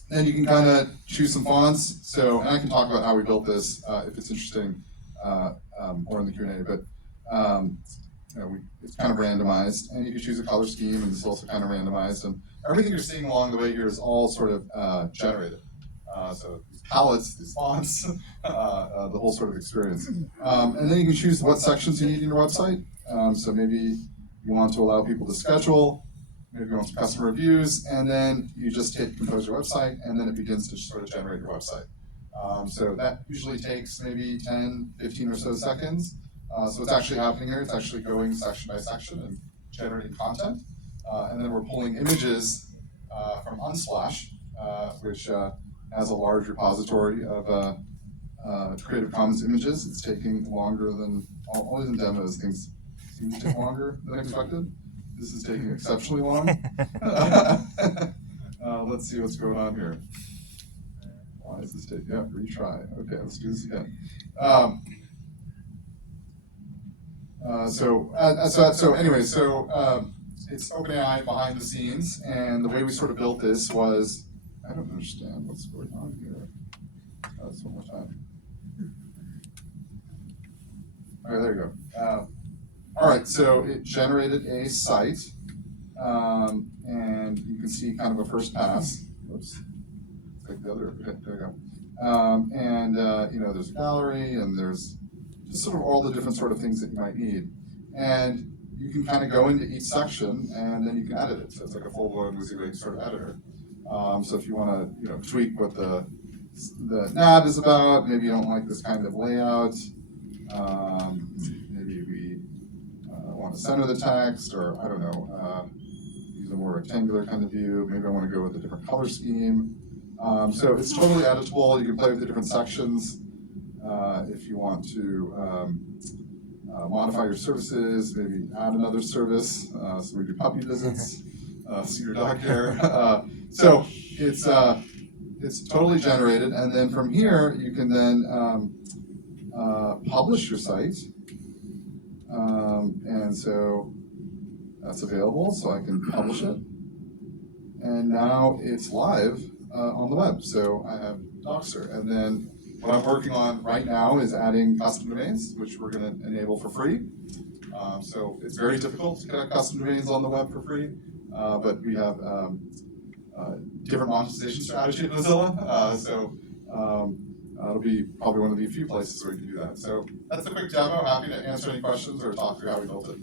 Then you can kind of choose some fonts. So, and I can talk about how we built this if it's interesting, or in the Q&A. But it's kind of randomized, and you can choose a color scheme, and it's also kind of randomized. And everything you're seeing along the way here is all sort of generated. So these palettes, these fonts, the whole sort of experience. And then you can choose what sections you need in your website. So maybe you want to allow people to schedule, maybe you want some customer reviews, and then you just hit compose your website, and then it begins to sort of generate your website. So that usually takes maybe 10, 15 or so seconds. So it's actually happening here. It's actually going section by section and generating content. And then we're pulling images from Unsplash, which has a large repository of Creative Commons images. It's taking longer than, always in demos, things seem to take longer than expected. This is taking exceptionally long. Let's see what's going on here. Why is this taking, yeah, retry. Okay, let's do this again. It's OpenAI behind the scenes, and the way we sort of built this was, I don't understand what's going on here. Let's one more time. All right, there you go. All right, so it generated a site, and you can see kind of a first pass. Oops, like the other. Okay, there you go. There's a gallery, and there's just sort of all the different sort of things that you might need, and you can kind of go into each section, and then you can edit it. So it's like a full-blown WYSIWYG sort of editor. So if you want to, tweak what the nav is about, maybe you don't like this kind of layout. Maybe we want to center the text, or I don't know, use a more rectangular kind of view. Maybe I want to go with a different color scheme. So it's totally editable. You can play with the different sections if you want to modify your services. Maybe add another service. So we do puppy visits, see your dog hair. So it's totally generated, and then from here you can then publish your site, and so that's available. So I can publish it, and now it's live on the web. So I have Doxer, and then what I'm working on right now is adding custom domains, which we're going to enable for free. So it's very difficult to connect custom domains on the web for free, but we have different monetization strategy at Mozilla. So it'll be probably one of the few places where you can do that. So that's a quick demo. Happy to answer any questions or talk through how we built it.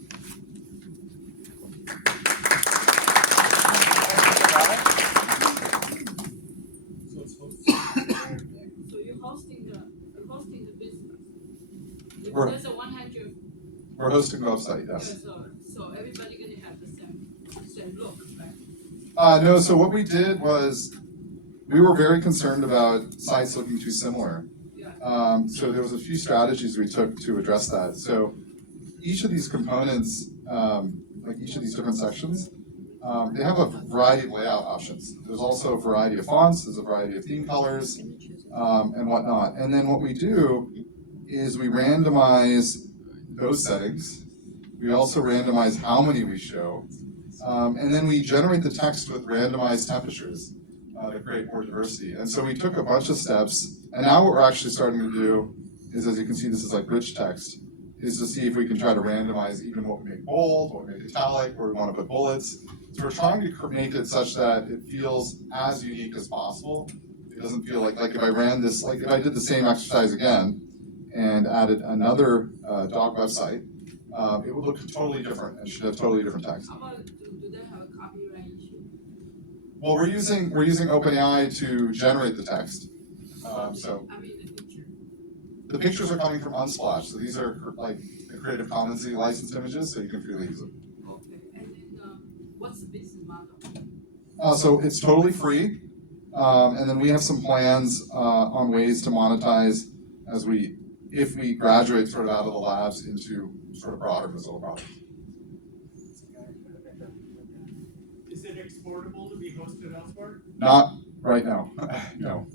So you're hosting the business. We're- There's a 100. We're hosting the website, yes. So everybody gonna have the same look, right? No, so what we did was we were very concerned about sites looking too similar. So there was a few strategies we took to address that. So each of these components, like each of these different sections, they have a variety of layout options. There's also a variety of fonts, there's a variety of theme colors, and whatnot. And then what we do is we randomize those settings. We also randomize how many we show. And then we generate the text with randomized temperatures to create more diversity. And so we took a bunch of steps. And now what we're actually starting to do is, as you can see, this is like rich text, is to see if we can try to randomize even what we make bold, what we make italic, where we want to put bullets. So we're trying to make it such that it feels as unique as possible. It doesn't feel like if I ran this, like if I did the same exercise again and added another dog website, it would look totally different and should have totally different text. How about, do they have a copyright issue? Well, we're using OpenAI to generate the text. So I mean the picture. the pictures are coming from Unsplash. So these are like the Creative Commons licensed images, so you can freely use them. Okay, and then what's the business model? So it's totally free, and then we have some plans on ways to monetize if we graduate sort of out of the labs into sort of broader Mozilla products. Is it exportable to be hosted elsewhere? Not right now, no.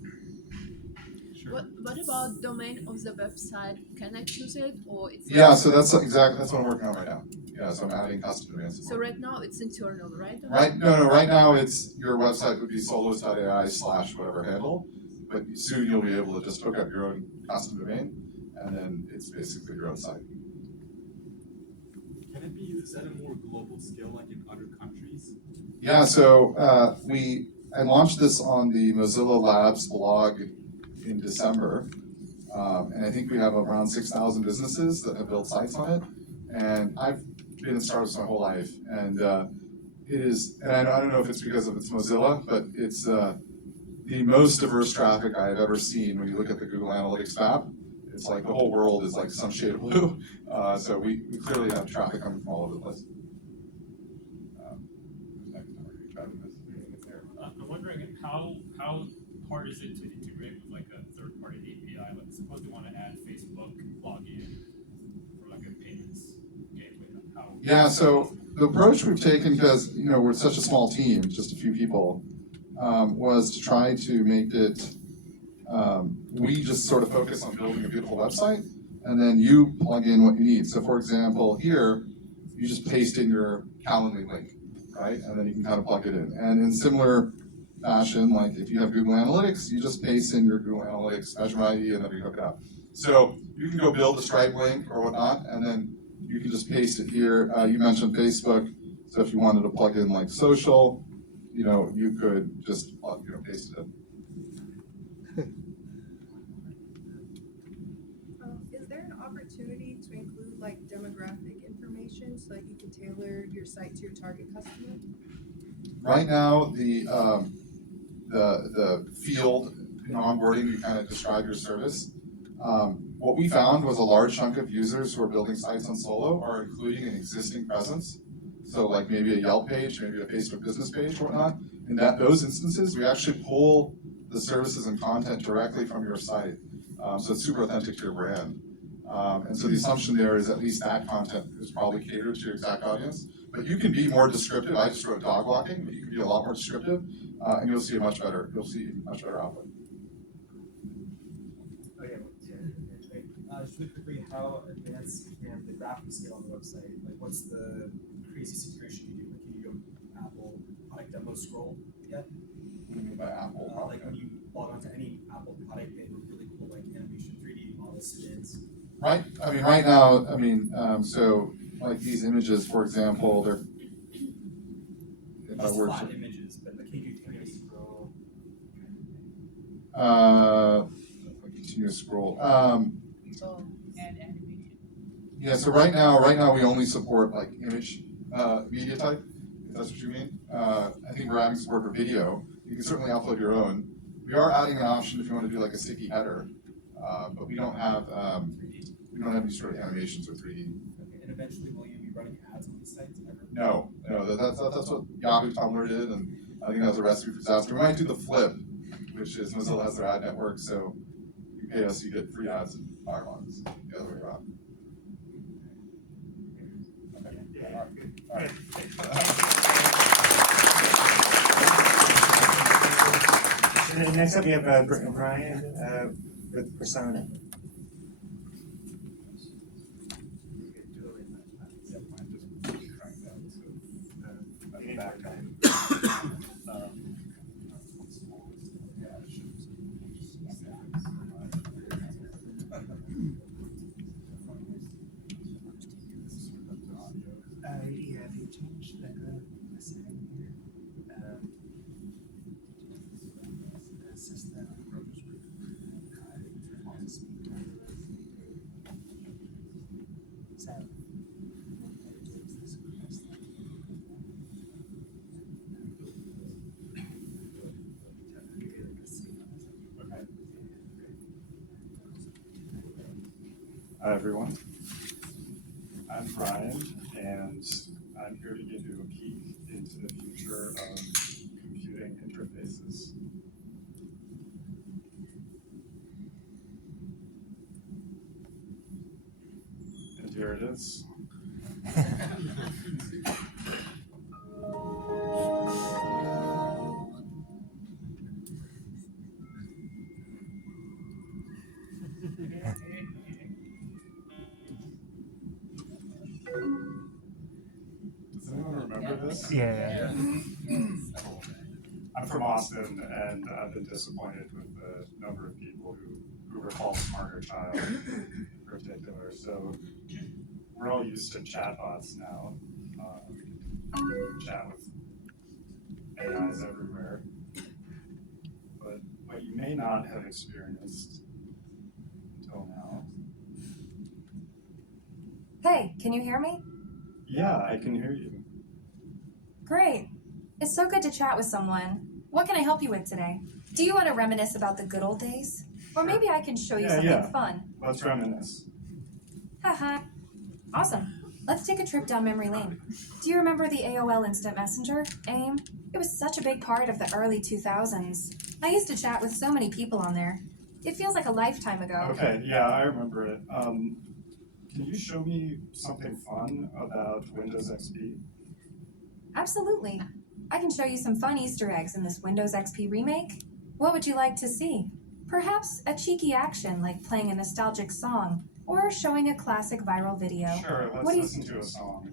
What about domain of the website? Can I choose it or it's? Yeah, so that's what I'm working on right now. Yeah, so I'm adding custom domains. So right now it's internal, right? Right now it's your website would be solos.ai / whatever handle, but soon you'll be able to just hook up your own custom domain, and then it's basically your own site. Can it be used at a more global scale, like in other countries? Yeah, so I launched this on the Mozilla Labs blog in December, and I think we have around 6,000 businesses that have built sites on it. And I've been in startups my whole life, and it is. And I don't know if it's because of it's Mozilla, but it's the most diverse traffic I have ever seen. When you look at the Google Analytics map, it's like the whole world is like some shade of blue. So we clearly have traffic coming from all over the place. I'm wondering how hard is it to integrate with like a third-party API? Like suppose you want to add Facebook login or like a payments gateway. Yeah, so the approach we've taken, because we're such a small team, just a few people, was to try to make it. We just sort of focus on building a beautiful website, and then you plug in what you need. So, for example, here you just paste in your Calendly link, right, and then you can kind of plug it in. And in similar fashion, like if you have Google Analytics, you just paste in your Google Analytics measurement ID, and then you hook it up. So you can go build a Stripe link or whatnot, and then you can just paste it here. You mentioned Facebook, so if you wanted to plug in like social, you could just paste it in. Is there an opportunity to include like demographic information so that you can tailor your site to your target customer? Right now, the field in onboarding, you kind of describe your service. What we found was a large chunk of users who are building sites on Solo are including an existing presence. So like maybe a Yelp page, maybe a Facebook business page or whatnot. In those instances, we actually pull the services and content directly from your site. So it's super authentic to your brand. And so the assumption there is at least that content is probably catered to your exact audience. But you can be more descriptive. I just wrote dog walking, but you can be a lot more descriptive, and you'll see much better output. Okay, just really quickly, how advanced can the graphics get on the website? Like, what's the craziest integration you do? Like, can you go Apple product demo scroll yet? What do you mean by Apple? Like when you log onto any Apple product, they have really cool like animation 3D model spins. Right. Right now, so like these images, for example, they're. Just flat images, but can you do 3D scroll? Continue to scroll. And animation. Yeah. So right now we only support like image media type. If that's what you mean. I think we're adding support for video. You can certainly upload your own. We are adding an option if you want to do like a sticky header, but we don't have any sort of animations or 3D. Okay. And eventually will you be running ads on these sites ever? No, that's what Yahoo, Tumblr did, and I think that's a recipe for disaster. We might do the flip, which is Mozilla has their ad network, so you pay us, you get free ads and Firefox, the other way around. All right. Next up, we have Brian with Persona. Yeah, if you change the setting here, system, sound. Hi everyone, I'm Brian, and I'm here to give you a peek into the future of computing interfaces. And here it is. Does anyone remember this? Yeah. Cool. I'm from Austin, and I've been disappointed with the number of people who recall Smarter Child in particular. So we're all used to chatbots now. We can chat with AIs everywhere. But what you may not have experienced until now. Hey, can you hear me? Yeah, I can hear you. Great. It's so good to chat with someone. What can I help you with today? Do you want to reminisce about the good old days? Or maybe I can show you something fun. Let's reminisce. Haha. Awesome. Let's take a trip down memory lane. Do you remember the AOL Instant Messenger, AIM? It was such a big part of the early 2000s. I used to chat with so many people on there. It feels like a lifetime ago. Okay, yeah, I remember it. Can you show me something fun about Windows XP? Absolutely. I can show you some fun Easter eggs in this Windows XP remake. What would you like to see? Perhaps a cheeky action like playing a nostalgic song or showing a classic viral video. Sure, let's listen to a song.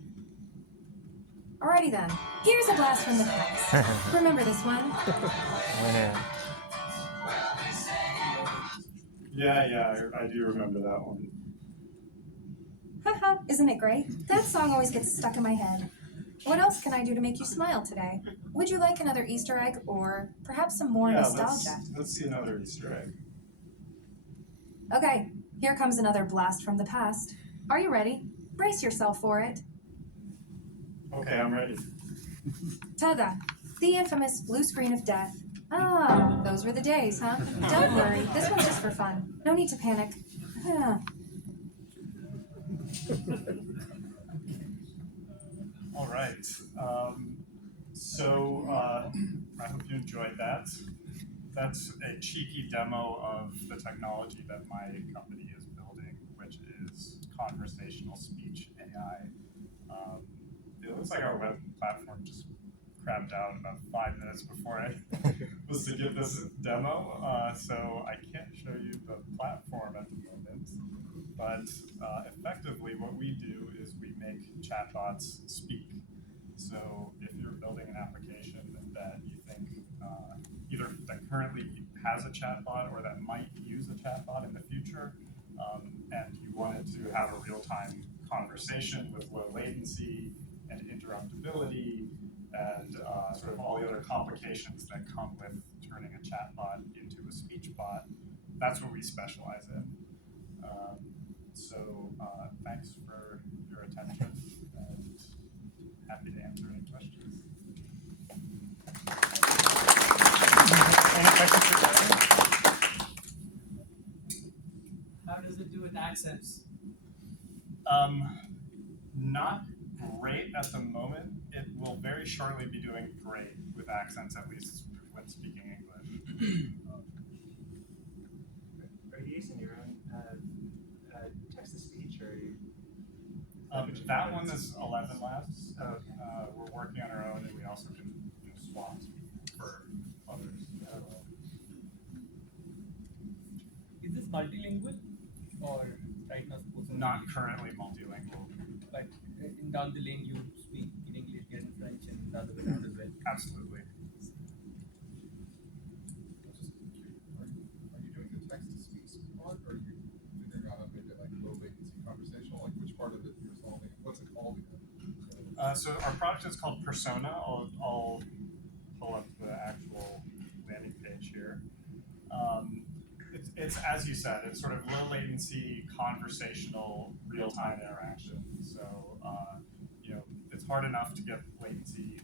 Alrighty then. Here's a blast from the past. Remember this one? Yeah, I do remember that one. Haha, isn't it great? That song always gets stuck in my head. What else can I do to make you smile today? Would you like another Easter egg or perhaps some more nostalgia? Let's see another Easter egg. Okay, here comes another blast from the past. Are you ready? Brace yourself for it. Okay, I'm ready. Tada, the infamous blue screen of death. Ah, those were the days, huh? Don't worry, this one's just for fun. No need to panic. All right. I hope you enjoyed that. That's a cheeky demo of the technology that my company is building, which is conversational speech AI. It looks like our web platform just crapped out about 5 minutes before I was to give this demo, so I can't show you the platform at the moment. But effectively, what we do is we make chatbots speak. So if you're building an application that you think either that currently has a chatbot or that might use a chatbot in the future, and you wanted to have a real-time conversation with low latency and interruptibility and sort of all the other complications that come with turning a chatbot into a speech bot, that's what we specialize in. Thanks for your attention and happy to answer any questions. Any questions for Justin? How does it do with accents? not great at the moment. It will very shortly be doing great with accents, at least when speaking English. Are you using your own text-to-speech, or are you? That one is 11 Labs. Oh, okay. We're working on our own, and we also can swap for others. Is this multilingual or right now? Not currently multilingual. But in down the lane, you speak in English, get in French, and the other way around as well. Absolutely. Are you doing the text-to-speech part, or are you figuring out a maybe like low latency conversational? Like which part of it you're solving? What's it called again? So our product is called Persona. I'll pull up the actual landing page here. It's as you said, it's sort of low latency, conversational, real-time interaction. So it's hard enough to get latency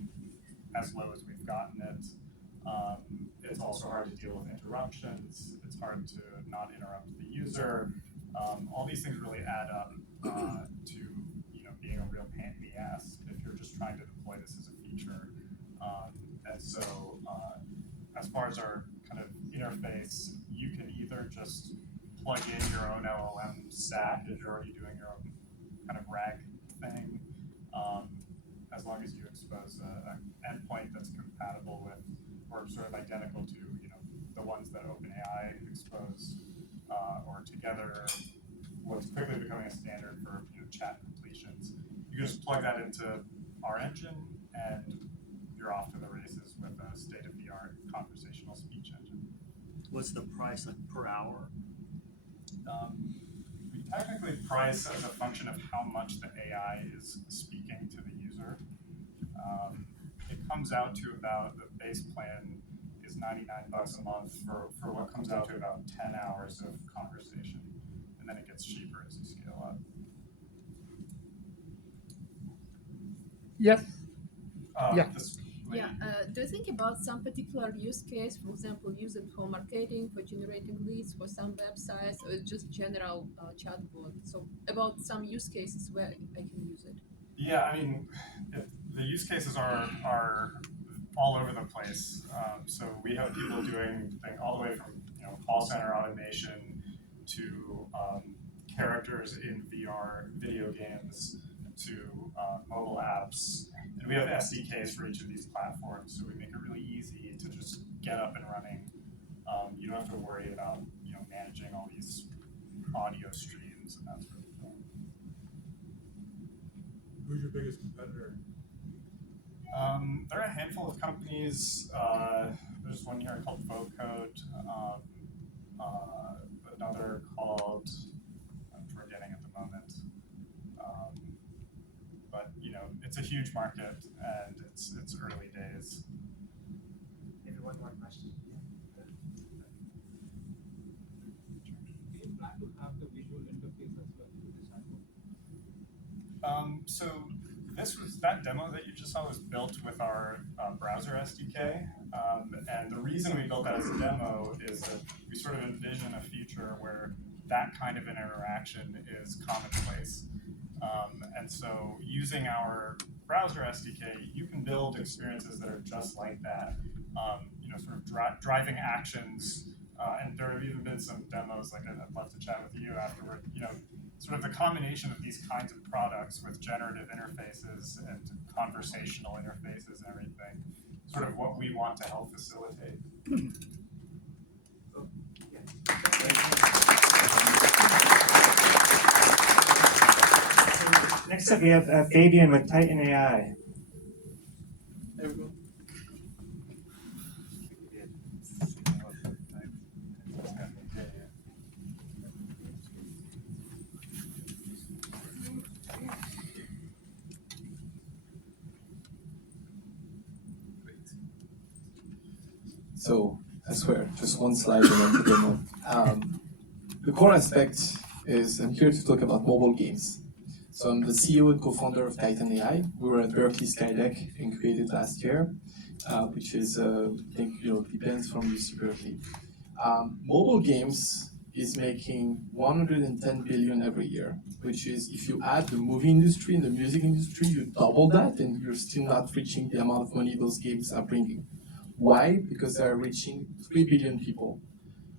as low as we've gotten it. It's also hard to deal with interruptions. It's hard to not interrupt the user. All these things really add up to being a real pain in the ass if you're just trying to deploy this as a feature. And so as far as our kind of interface, you can either just plug in your own LLM stack if you're already doing your own kind of RAG thing, as long as you expose an endpoint that's compatible with or sort of identical to the ones that OpenAI exposed, or together what's quickly becoming a standard for chat completions. You can just plug that into our engine and you're off to the races with a state-of-the-art conversational speech engine. What's the price like per hour? We technically price as a function of how much the AI is speaking to the user. It comes out to about, the base plan is $99 a month for what comes out to about 10 hours of conversation. And then it gets cheaper as you scale up. Yes. Yeah. Do you think about some particular use case, for example, use it for marketing, for generating leads for some websites, or just general chatbot? So about some use cases where I can use it. Yeah, I mean, the use cases are all over the place. So we have people doing things all the way from call center automation to characters in VR video games to mobile apps. And we have SDKs for each of these platforms, so we make it really easy to just get up and running. You don't have to worry about managing all these audio streams and that sort of thing. Who's your biggest competitor? There are a handful of companies. There's one here called Vocode, another called, I'm forgetting at the moment. But it's a huge market and it's early days. Maybe one more question. Do you plan to have the visual interface as well to the chatbot? So that demo that you just saw was built with our browser SDK. And the reason we built that as a demo is that we sort of envision a future where that kind of an interaction is commonplace. And so using our browser SDK, you can build experiences that are just like that, sort of driving actions. And there have even been some demos, like I'd love to chat with you afterward, sort of the combination of these kinds of products with generative interfaces and conversational interfaces and everything, sort of what we want to help facilitate. Next up, we have Fabian with Titan.ai. There we go. So I swear, just one slide and then to demo. The core aspect is I'm here to talk about mobile games. So I'm the CEO and co-founder of Titan.ai. We were at Berkeley Skydeck and created last year, which is, I think, depends from UC Berkeley. Mobile games is making 110 billion every year, which is, if you add the movie industry and the music industry, you double that, and you're still not reaching the amount of money those games are bringing. Why? Because they're reaching 3 billion people.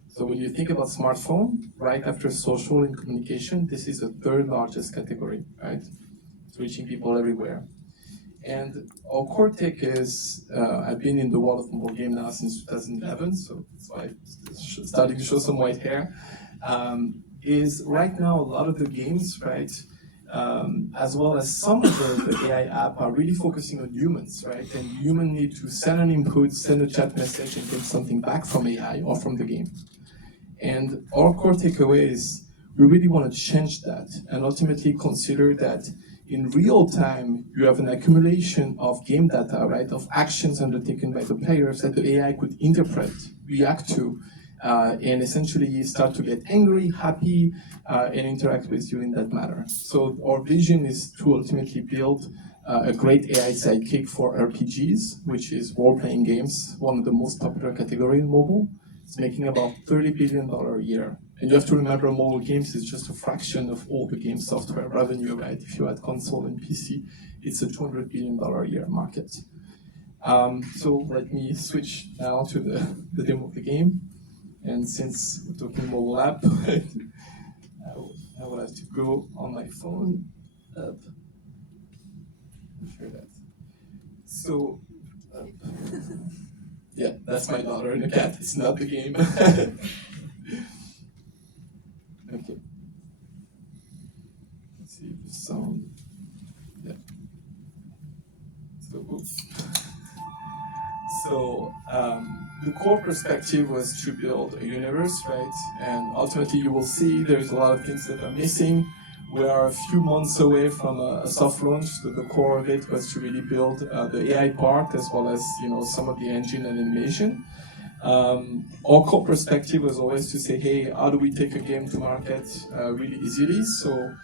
So when you think about smartphone, right after social and communication, this is the third largest category, right? It's reaching people everywhere. And our core tech is, I've been in the world of mobile game now since 2011, so that's why I'm starting to show some white hair. Is right now a lot of the games, right, as well as some of the AI app are really focusing on humans, right? And human need to send an input, send a chat message, and get something back from AI or from the game. And our core takeaway is we really want to change that and ultimately consider that in real time, you have an accumulation of game data, right, of actions undertaken by the players that the AI could interpret, react to, and essentially start to get angry, happy, and interact with you in that manner. So our vision is to ultimately build a great AI sidekick for RPGs, which is role-playing games, one of the most popular category in mobile. It's making about $30 billion a year. And you have to remember, mobile games is just a fraction of all the game software revenue, right? If you add console and PC, it's a $200 billion a year market. So let me switch now to the demo of the game. And since we're talking mobile app, I will have to go on my phone up. Share that. So, yeah, that's my daughter and a cat. It's not the game. Okay. Let's see the sound. Yeah. So, oops. So, the core perspective was to build a universe, right? And ultimately, you will see there's a lot of things that are missing. We are a few months away from a soft launch. So the core of it was to really build the AI part as well as some of the engine and animation. Our core perspective was always to say, hey, how do we take a game to market really easily? So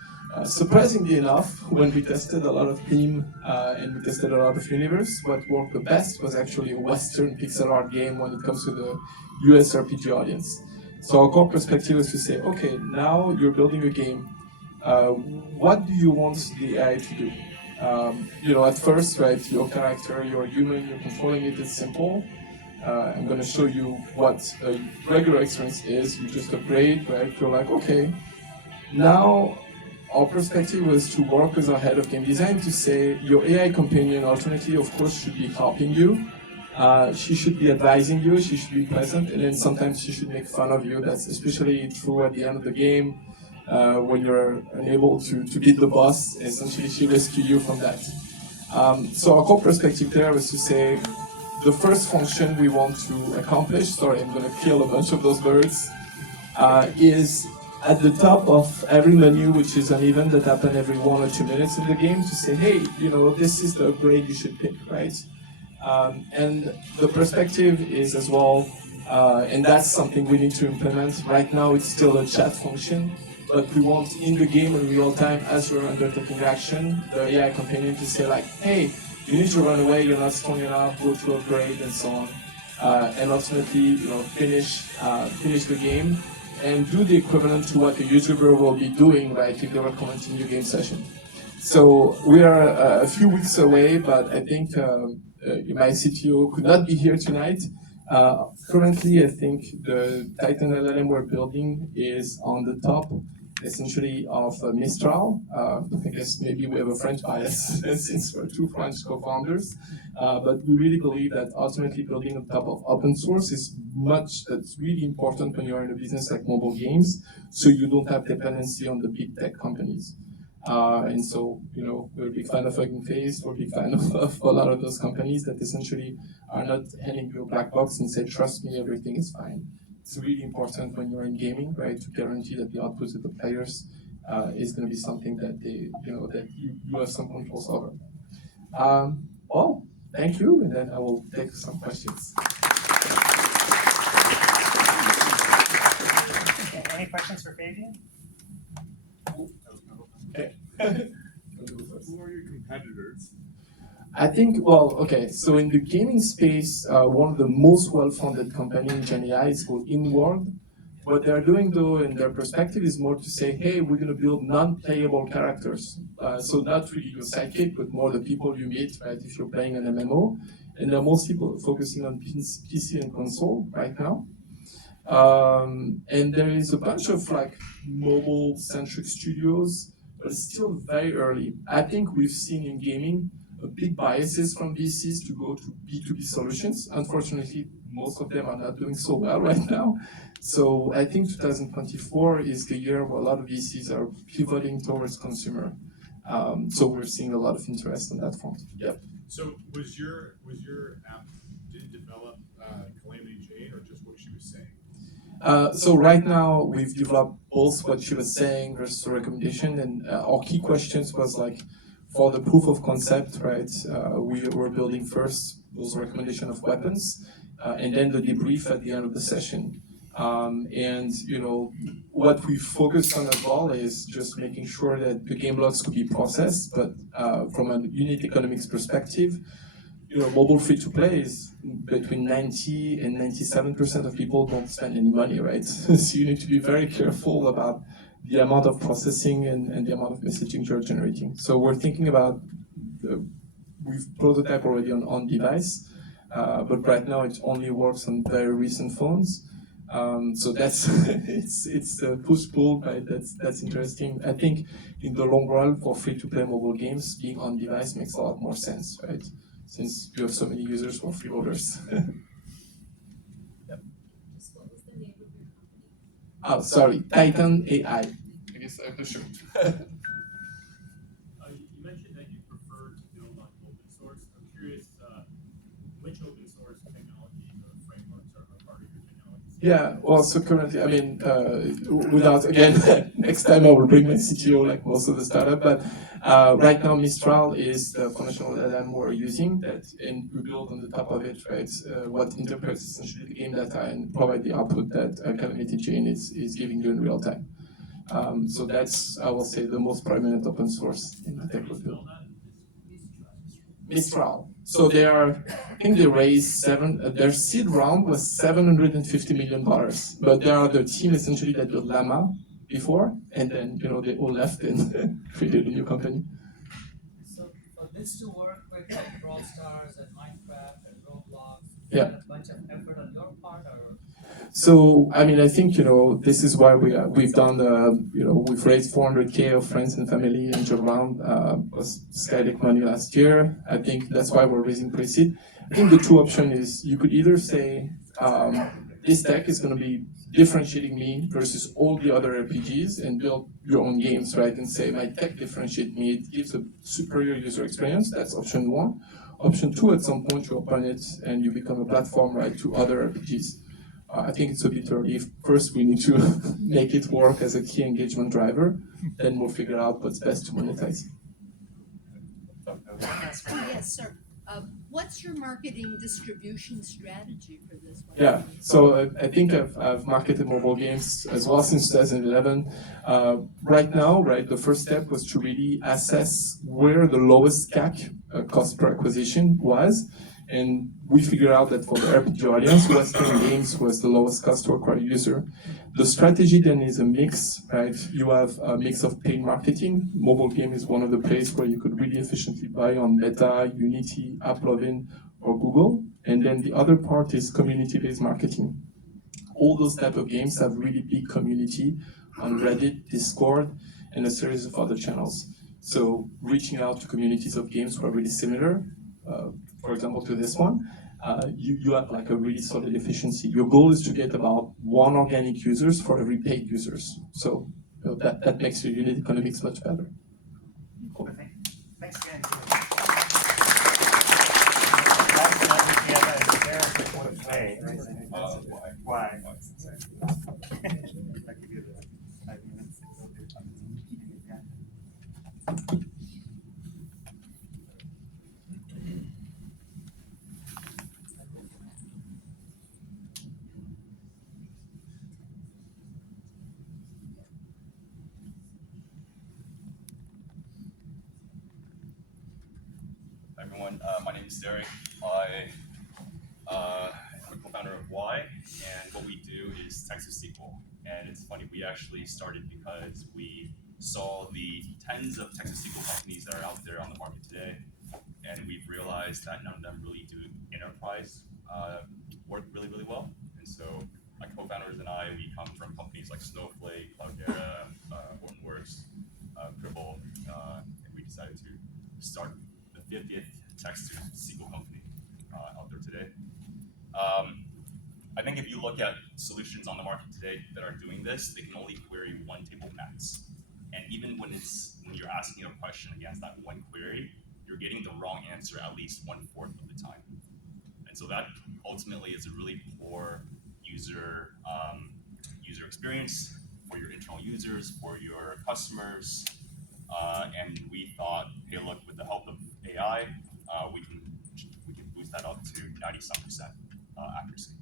surprisingly enough, when we tested a lot of theme and we tested a lot of universe, what worked the best was actually a Western pixel art game when it comes to the US RPG audience. So our core perspective was to say, okay, now you're building a game. What do you want the AI to do? At first, right, your character, you're human, you're controlling it, it's simple. I'm going to show you what a regular experience is. You just upgrade, right? You're like, okay. Now, our perspective was to work with our head of game design to say, your AI companion, ultimately, of course, should be helping you. She should be advising you, she should be present, and then sometimes she should make fun of you. That's especially true at the end of the game. When you're unable to beat the boss, essentially she rescues you from that. So our core perspective there was to say, the first function we want to accomplish, sorry, I'm going to kill a bunch of those birds, is at the top of every menu, which is an event that happens every 1 or 2 minutes in the game, to say, hey, this is the upgrade you should pick, right? And the perspective is as well, and that's something we need to implement. Right now it's still a chat function, but we want in the game in real time, as you're undertaking action, the AI companion to say like, hey, you need to run away, you're not strong enough, go to upgrade and so on. And ultimately, finish the game and do the equivalent to what the YouTuber will be doing, right, if they were commenting your game session. So we are a few weeks away, but I think my CTO could not be here tonight. Currently, I think the Titan LLM we're building is on the top, essentially, of Mistral. I guess maybe we have a French bias since we're two French co-founders. But we really believe that ultimately building on top of open source is that's really important when you're in a business like mobile games, so you don't have dependency on the big tech companies. And so, we're a big fan of Hugging Face, we're a big fan of a lot of those companies that essentially are not handing you a black box and say, trust me, everything is fine. It's really important when you're in gaming, right, to guarantee that the output of the players is going to be something that that you have some controls over. Well, thank you, and then I will take some questions. Any questions for Fabian? Okay. Who are your competitors? I think, so in the gaming space, one of the most well-funded company in Jeda.ai is called InWorld. What they're doing, though, in their perspective, is more to say, hey, we're going to build non-playable characters. So not really your sidekick, but more the people you meet, right, if you're playing an MMO. And they're mostly focusing on PC and console right now. And there is a bunch of like mobile-centric studios, but it's still very early. I think we've seen in gaming a big biases from VCs to go to B2B solutions. Unfortunately, most of them are not doing so well right now. So I think 2024 is the year where a lot of VCs are pivoting towards consumer. So we're seeing a lot of interest on that front. Yep. So was your app did develop Calamity Jane or just what she was saying? So right now we've developed both what she was saying versus the recommendation, and our key questions was like, for the proof of concept, right? We were building first those recommendation of weapons, and then the debrief at the end of the session. And you know what we focused on as well is just making sure that the game logs could be processed, but from a unit economics perspective, you know, mobile free-to-play is between 90 and 97% of people don't spend any money, right? So you need to be very careful about the amount of processing and the amount of messaging you're generating. So we're thinking about, we've prototyped already on device, but right now it only works on very recent phones. So that's it's a push-pull, right? That's interesting. I think in the long run for free-to-play mobile games, being on device makes a lot more sense, right? Since you have so many users for freeloaders. Yep. What was the name of your company? Oh, sorry, Titan.ai. I guess I have to show. You mentioned that you prefer to build on open source. I'm curious, which open source technologies or frameworks are part of your technology? Yeah, well, so currently, I mean, without, again, next time I will bring my CTO like most of the startup, but right now Mistral is the foundational LLM we're using, that, and we build on the top of it, right, what interprets essentially the game data and provide the output that Calamity Jane is giving you in real time. So that's, I will say, the most prominent open source in the tech field. Mistral. So they are, I think they raised their seed round was $750 million, but they are the team essentially that built Llama before, and then, you know, they all left and created a new company. So for this to work with like Brawl Stars and Minecraft and Roblox, is Yeah. that a bunch of effort on your part, or? So, I mean, I think, you know, this is why we've done, you know, we've raised 400K of friends and family angel round, was Skydeck money last year. I think that's why we're raising pre-seed. I think the two option is you could either say, this tech is going to be differentiating me versus all the other RPGs and build your own games, right? And say my tech differentiates me, it gives a superior user experience. That's option one. Option two, at some point you open it and you become a platform, right, to other RPGs. I think it's a bit early. First, we need to make it work as a key engagement driver. Then we'll figure out what's best to monetize. Yes, sir. What's your marketing distribution strategy for this one? Yeah, so I think I've marketed mobile games as well since 2011. Right now, right, the first step was to really assess where the lowest CAC, cost per acquisition, was. And we figured out that for the RPG audience, Western games was the lowest cost to acquire user. The strategy then is a mix, right? You have a mix of paid marketing. Mobile game is one of the places where you could really efficiently buy on Meta, Unity, AppLovin, or Google. And then the other part is community-based marketing. All those type of games have really big community on Reddit, Discord, and a series of other channels. So reaching out to communities of games who are really similar, for example, to this one, you have like a really solid efficiency. Your goal is to get about 1 organic users for every paid users. So you know, that makes your unit economics much better. Cool. Thanks again. Why? Hi everyone, my name is Derek. I'm a co-founder of Waii, and what we do is text to SQL. And it's funny, we actually started because we saw the tens of text SQL companies that are out there on the market today, and we've realized that none of them really do enterprise work really, really well. And so my co-founders and I, we come from companies like Snowflake, Cloudera, Hortonworks, Cribble, and we decided to start the 50th text SQL company out there today. I think if you look at solutions on the market today that are doing this, they can only query one table max. And even when you're asking a question against that one query, you're getting the wrong answer at least 1/4 of the time. And so that ultimately is a really poor user experience for your internal users, for your customers. And we thought, hey, look, with the help of AI, we can boost that up to 90-some% accuracy.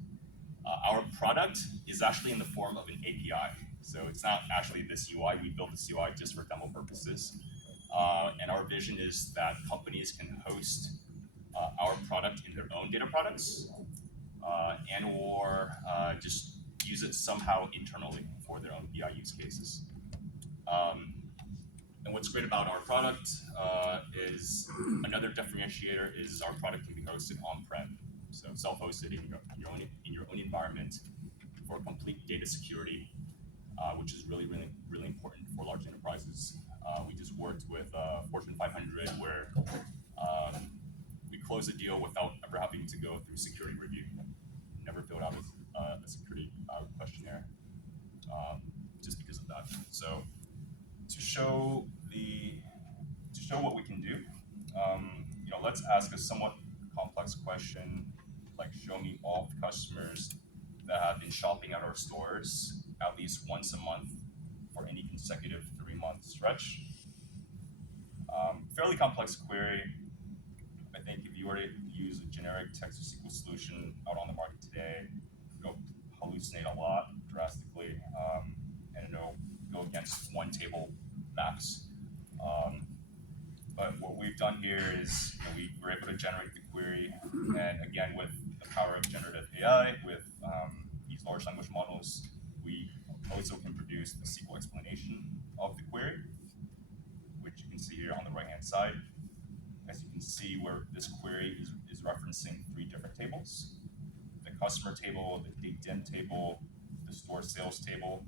Our product is actually in the form of an API. So it's not actually this UI. We built this UI just for demo purposes. And our vision is that companies can host our product in their own data products and or just use it somehow internally for their own BI use cases. And what's great about our product is another differentiator is our product can be hosted on-prem, so self-hosted in your own environment for complete data security, which is really, really, really important for large enterprises. We just worked with Fortune 500 where we closed a deal without ever having to go through security review. Never filled out a security questionnaire just because of that. So to show what we can do, let's ask a somewhat complex question, like show me all the customers that have been shopping at our stores at least once a month for any consecutive 3-month stretch. Fairly complex query. I think if you were to use a generic text to SQL solution out on the market today, it'll hallucinate a lot drastically, and it'll go against one table max. But what we've done here is we were able to generate the query, and again, with the power of generative AI, with these large language models, we also can produce the SQL explanation of the query, which you can see here on the right-hand side. As you can see, where this query is referencing 3 different tables: the customer table, the date dim table, the store sales table.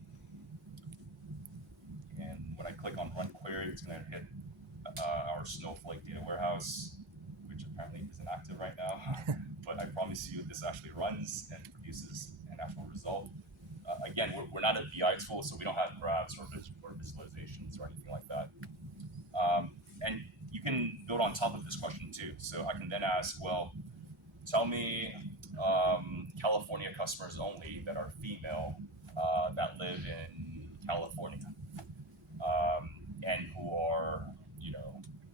And when I click on run query, it's going to hit our Snowflake data warehouse, which apparently isn't active right now. But I promise you this actually runs and produces an actual result. Again, we're not a BI tool, so we don't have graphs or visualizations or anything like that. And you can build on top of this question too. So I can then ask, well, tell me California customers only that are female that live in California and who are,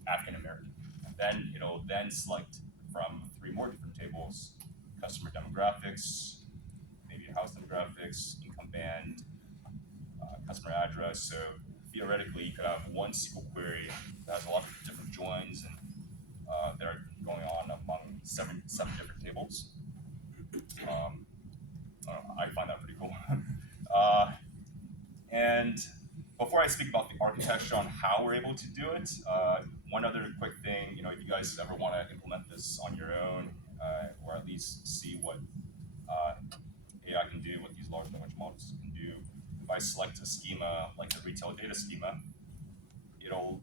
African American. And then it'll then select from 3 more different tables: customer demographics, maybe house demographics, income band, customer address. So theoretically, you could have one SQL query that has a lot of different joins, and they're going on among 7 different tables. I find that pretty cool. And before I speak about the architecture on how we're able to do it, one other quick thing, if you guys ever want to implement this on your own, or at least see what AI can do, what these large language models can do, if I select a schema like the retail data schema, it'll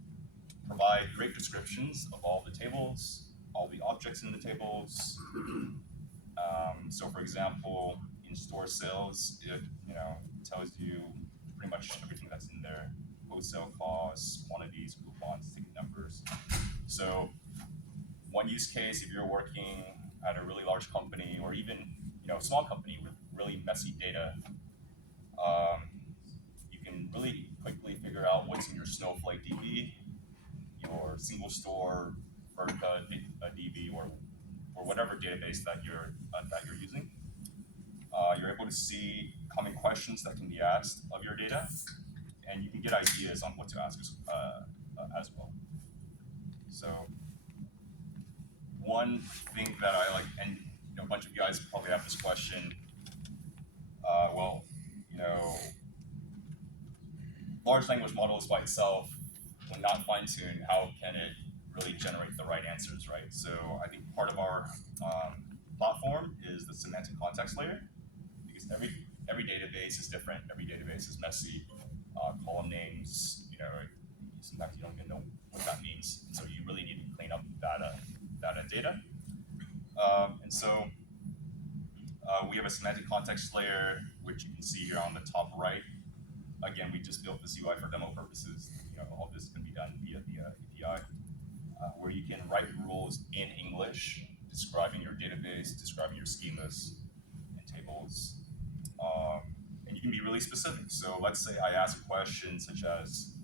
provide great descriptions of all the tables, all the objects in the tables. So for example, in store sales, it tells you pretty much everything that's in there: wholesale costs, quantities, coupons, ticket numbers. So one use case, if you're working at a really large company or even a small company with really messy data, you can really quickly figure out what's in your Snowflake DB, your single store Vertica DB, or whatever database that you're using. You're able to see common questions that can be asked of your data, and you can get ideas on what to ask as well. So one thing that I like, and a bunch of you guys probably have this question, large language models by itself, when not fine-tuned, how can it really generate the right answers, right? So I think part of our platform is the semantic context layer, because every database is different. Every database is messy. Column names, sometimes you don't even know what that means. So you really need to clean up that data. And so we have a semantic context layer, which you can see here on the top right. Again, we just built this UI for demo purposes. All this can be done via the API, where you can write rules in English, describing your database, describing your schemas and tables. And you can be really specific. So let's say I ask a question such as,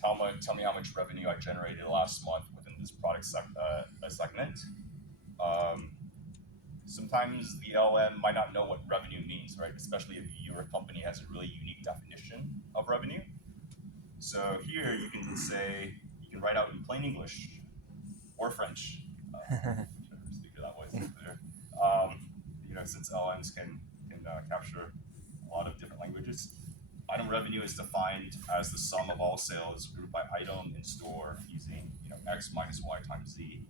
tell me how much revenue I generated last month within this product segment. Sometimes the LM might not know what revenue means, right? Especially if your company has a really unique definition of revenue. So here you can write out in plain English or French. Speak that way, so clear. Since LMs can capture a lot of different languages. Item revenue is defined as the sum of all sales grouped by item in store using X minus Y times Z.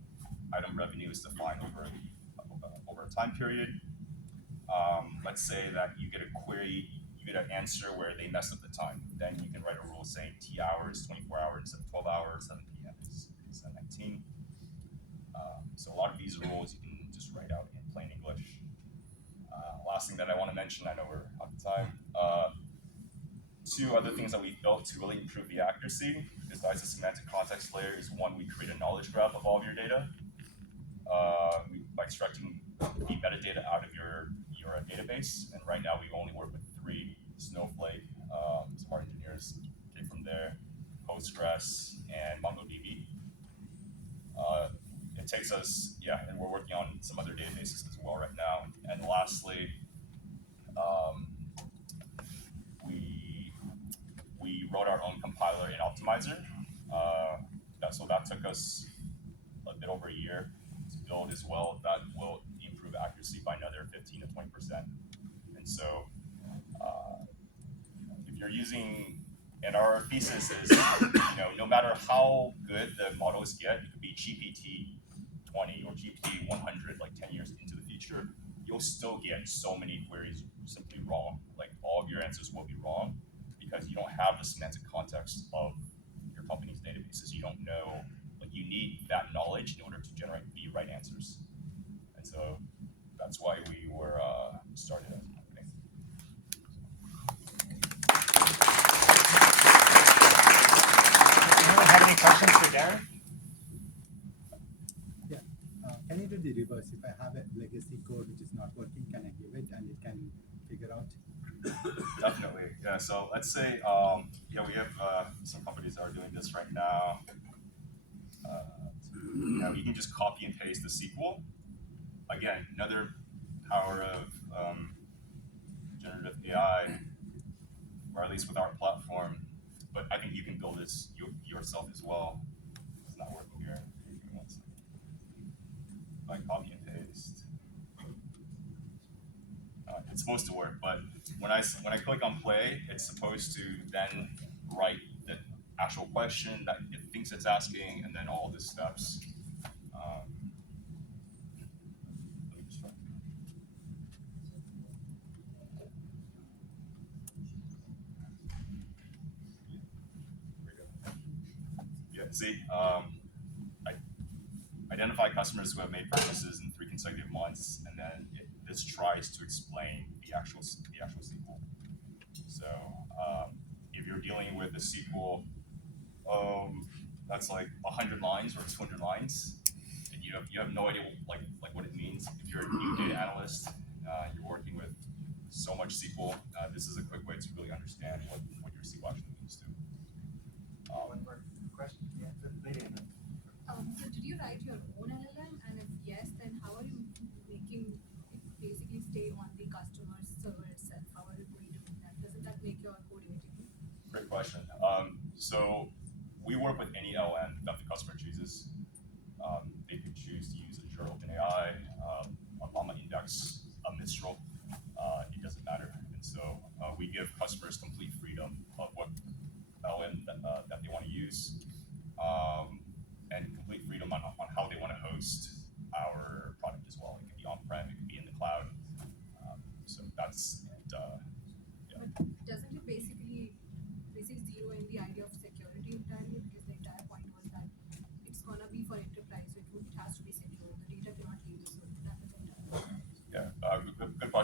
Item revenue is defined over a time period. Let's say that you get a query, you get an answer where they messed up the time. Then you can write a rule saying T hours, 24 hours instead of 12 hours, 7 p.m. is 19. So a lot of these rules you can just write out in plain English. Last thing that I want to mention, I know we're out of time. Two other things that we've built to really improve the accuracy, besides the semantic context layer, is one, we create a knowledge graph of all of your data. By extracting the metadata out of your database, and right now we only work with 3: Snowflake, some of our engineers came from there, Postgres, and MongoDB. It takes us, and we're working on some other databases as well right now. And lastly, we wrote our own compiler and optimizer. So that took us a bit over a year to build as well. That will improve accuracy by another 15 to 20%. And so if you're using, and our thesis is, no matter how good the models get, it could be GPT 20 or GPT 100, like 10 years into the future, you'll still get so many queries simply wrong. Like all of your answers will be wrong because you don't have the semantic context of your company's databases. You don't know, you need that knowledge in order to generate the right answers. And so that's why we were started as a company. Anyone have any questions for Darren? Yeah. Can you do the reverse? If I have a legacy code which is not working, can I give it and it can figure out? Definitely. Yeah. So let's say, we have some companies that are doing this right now. You can just copy and paste the SQL. Again, another power of generative AI, or at least with our platform. But I think you can build this yourself as well. It's not working here. Like copy and paste. It's supposed to work, but when I click on play, it's supposed to then write the actual question that it thinks it's asking, and then all the steps. Let me just try. Yeah, see, I identify customers who have made purchases in 3 consecutive months, and then this tries to explain the actual SQL. So if you're dealing with a SQL, that's like 100 lines or 200 lines, and you have no idea like what it means. If you're a new data analyst, you're working with so much SQL, this is a quick way to really understand what your SQL actually means to. One more question. Yeah, lady. So did you write your own LLM? And if yes, then how are you making it basically stay on the customer's server itself? How are you going to do that? Doesn't that make your code immediately? Great question. So we work with any LM that the customer chooses. They could choose to use Azure OpenAI, a Llama Index, a Mistral. It doesn't matter. And so we give customers complete freedom of what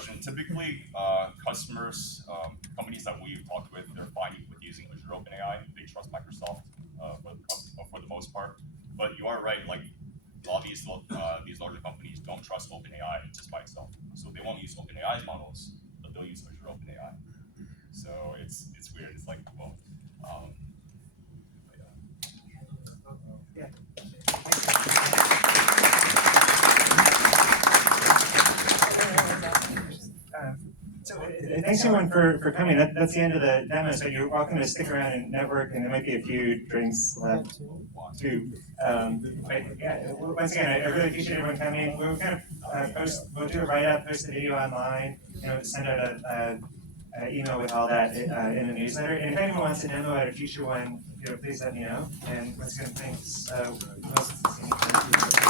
question. Typically, customers, companies that we've talked with, they're fine with using Azure OpenAI. They trust Microsoft for the most part. But you are right. Like a lot of these larger companies don't trust OpenAI just by itself, so they won't use OpenAI's models, but they'll use Azure OpenAI. So it's weird. It's like well, Yeah. So thanks everyone for coming. That's the end of the demo. So you're welcome to stick around and network, and there might be a few drinks left too. But yeah, once again, I really appreciate everyone coming. We'll kind of we'll do a write-up, post the video online, send out a email with all that in the newsletter. And if anyone wants a demo at a future one, please let me know. And once again, thanks. Wilson Sonsini.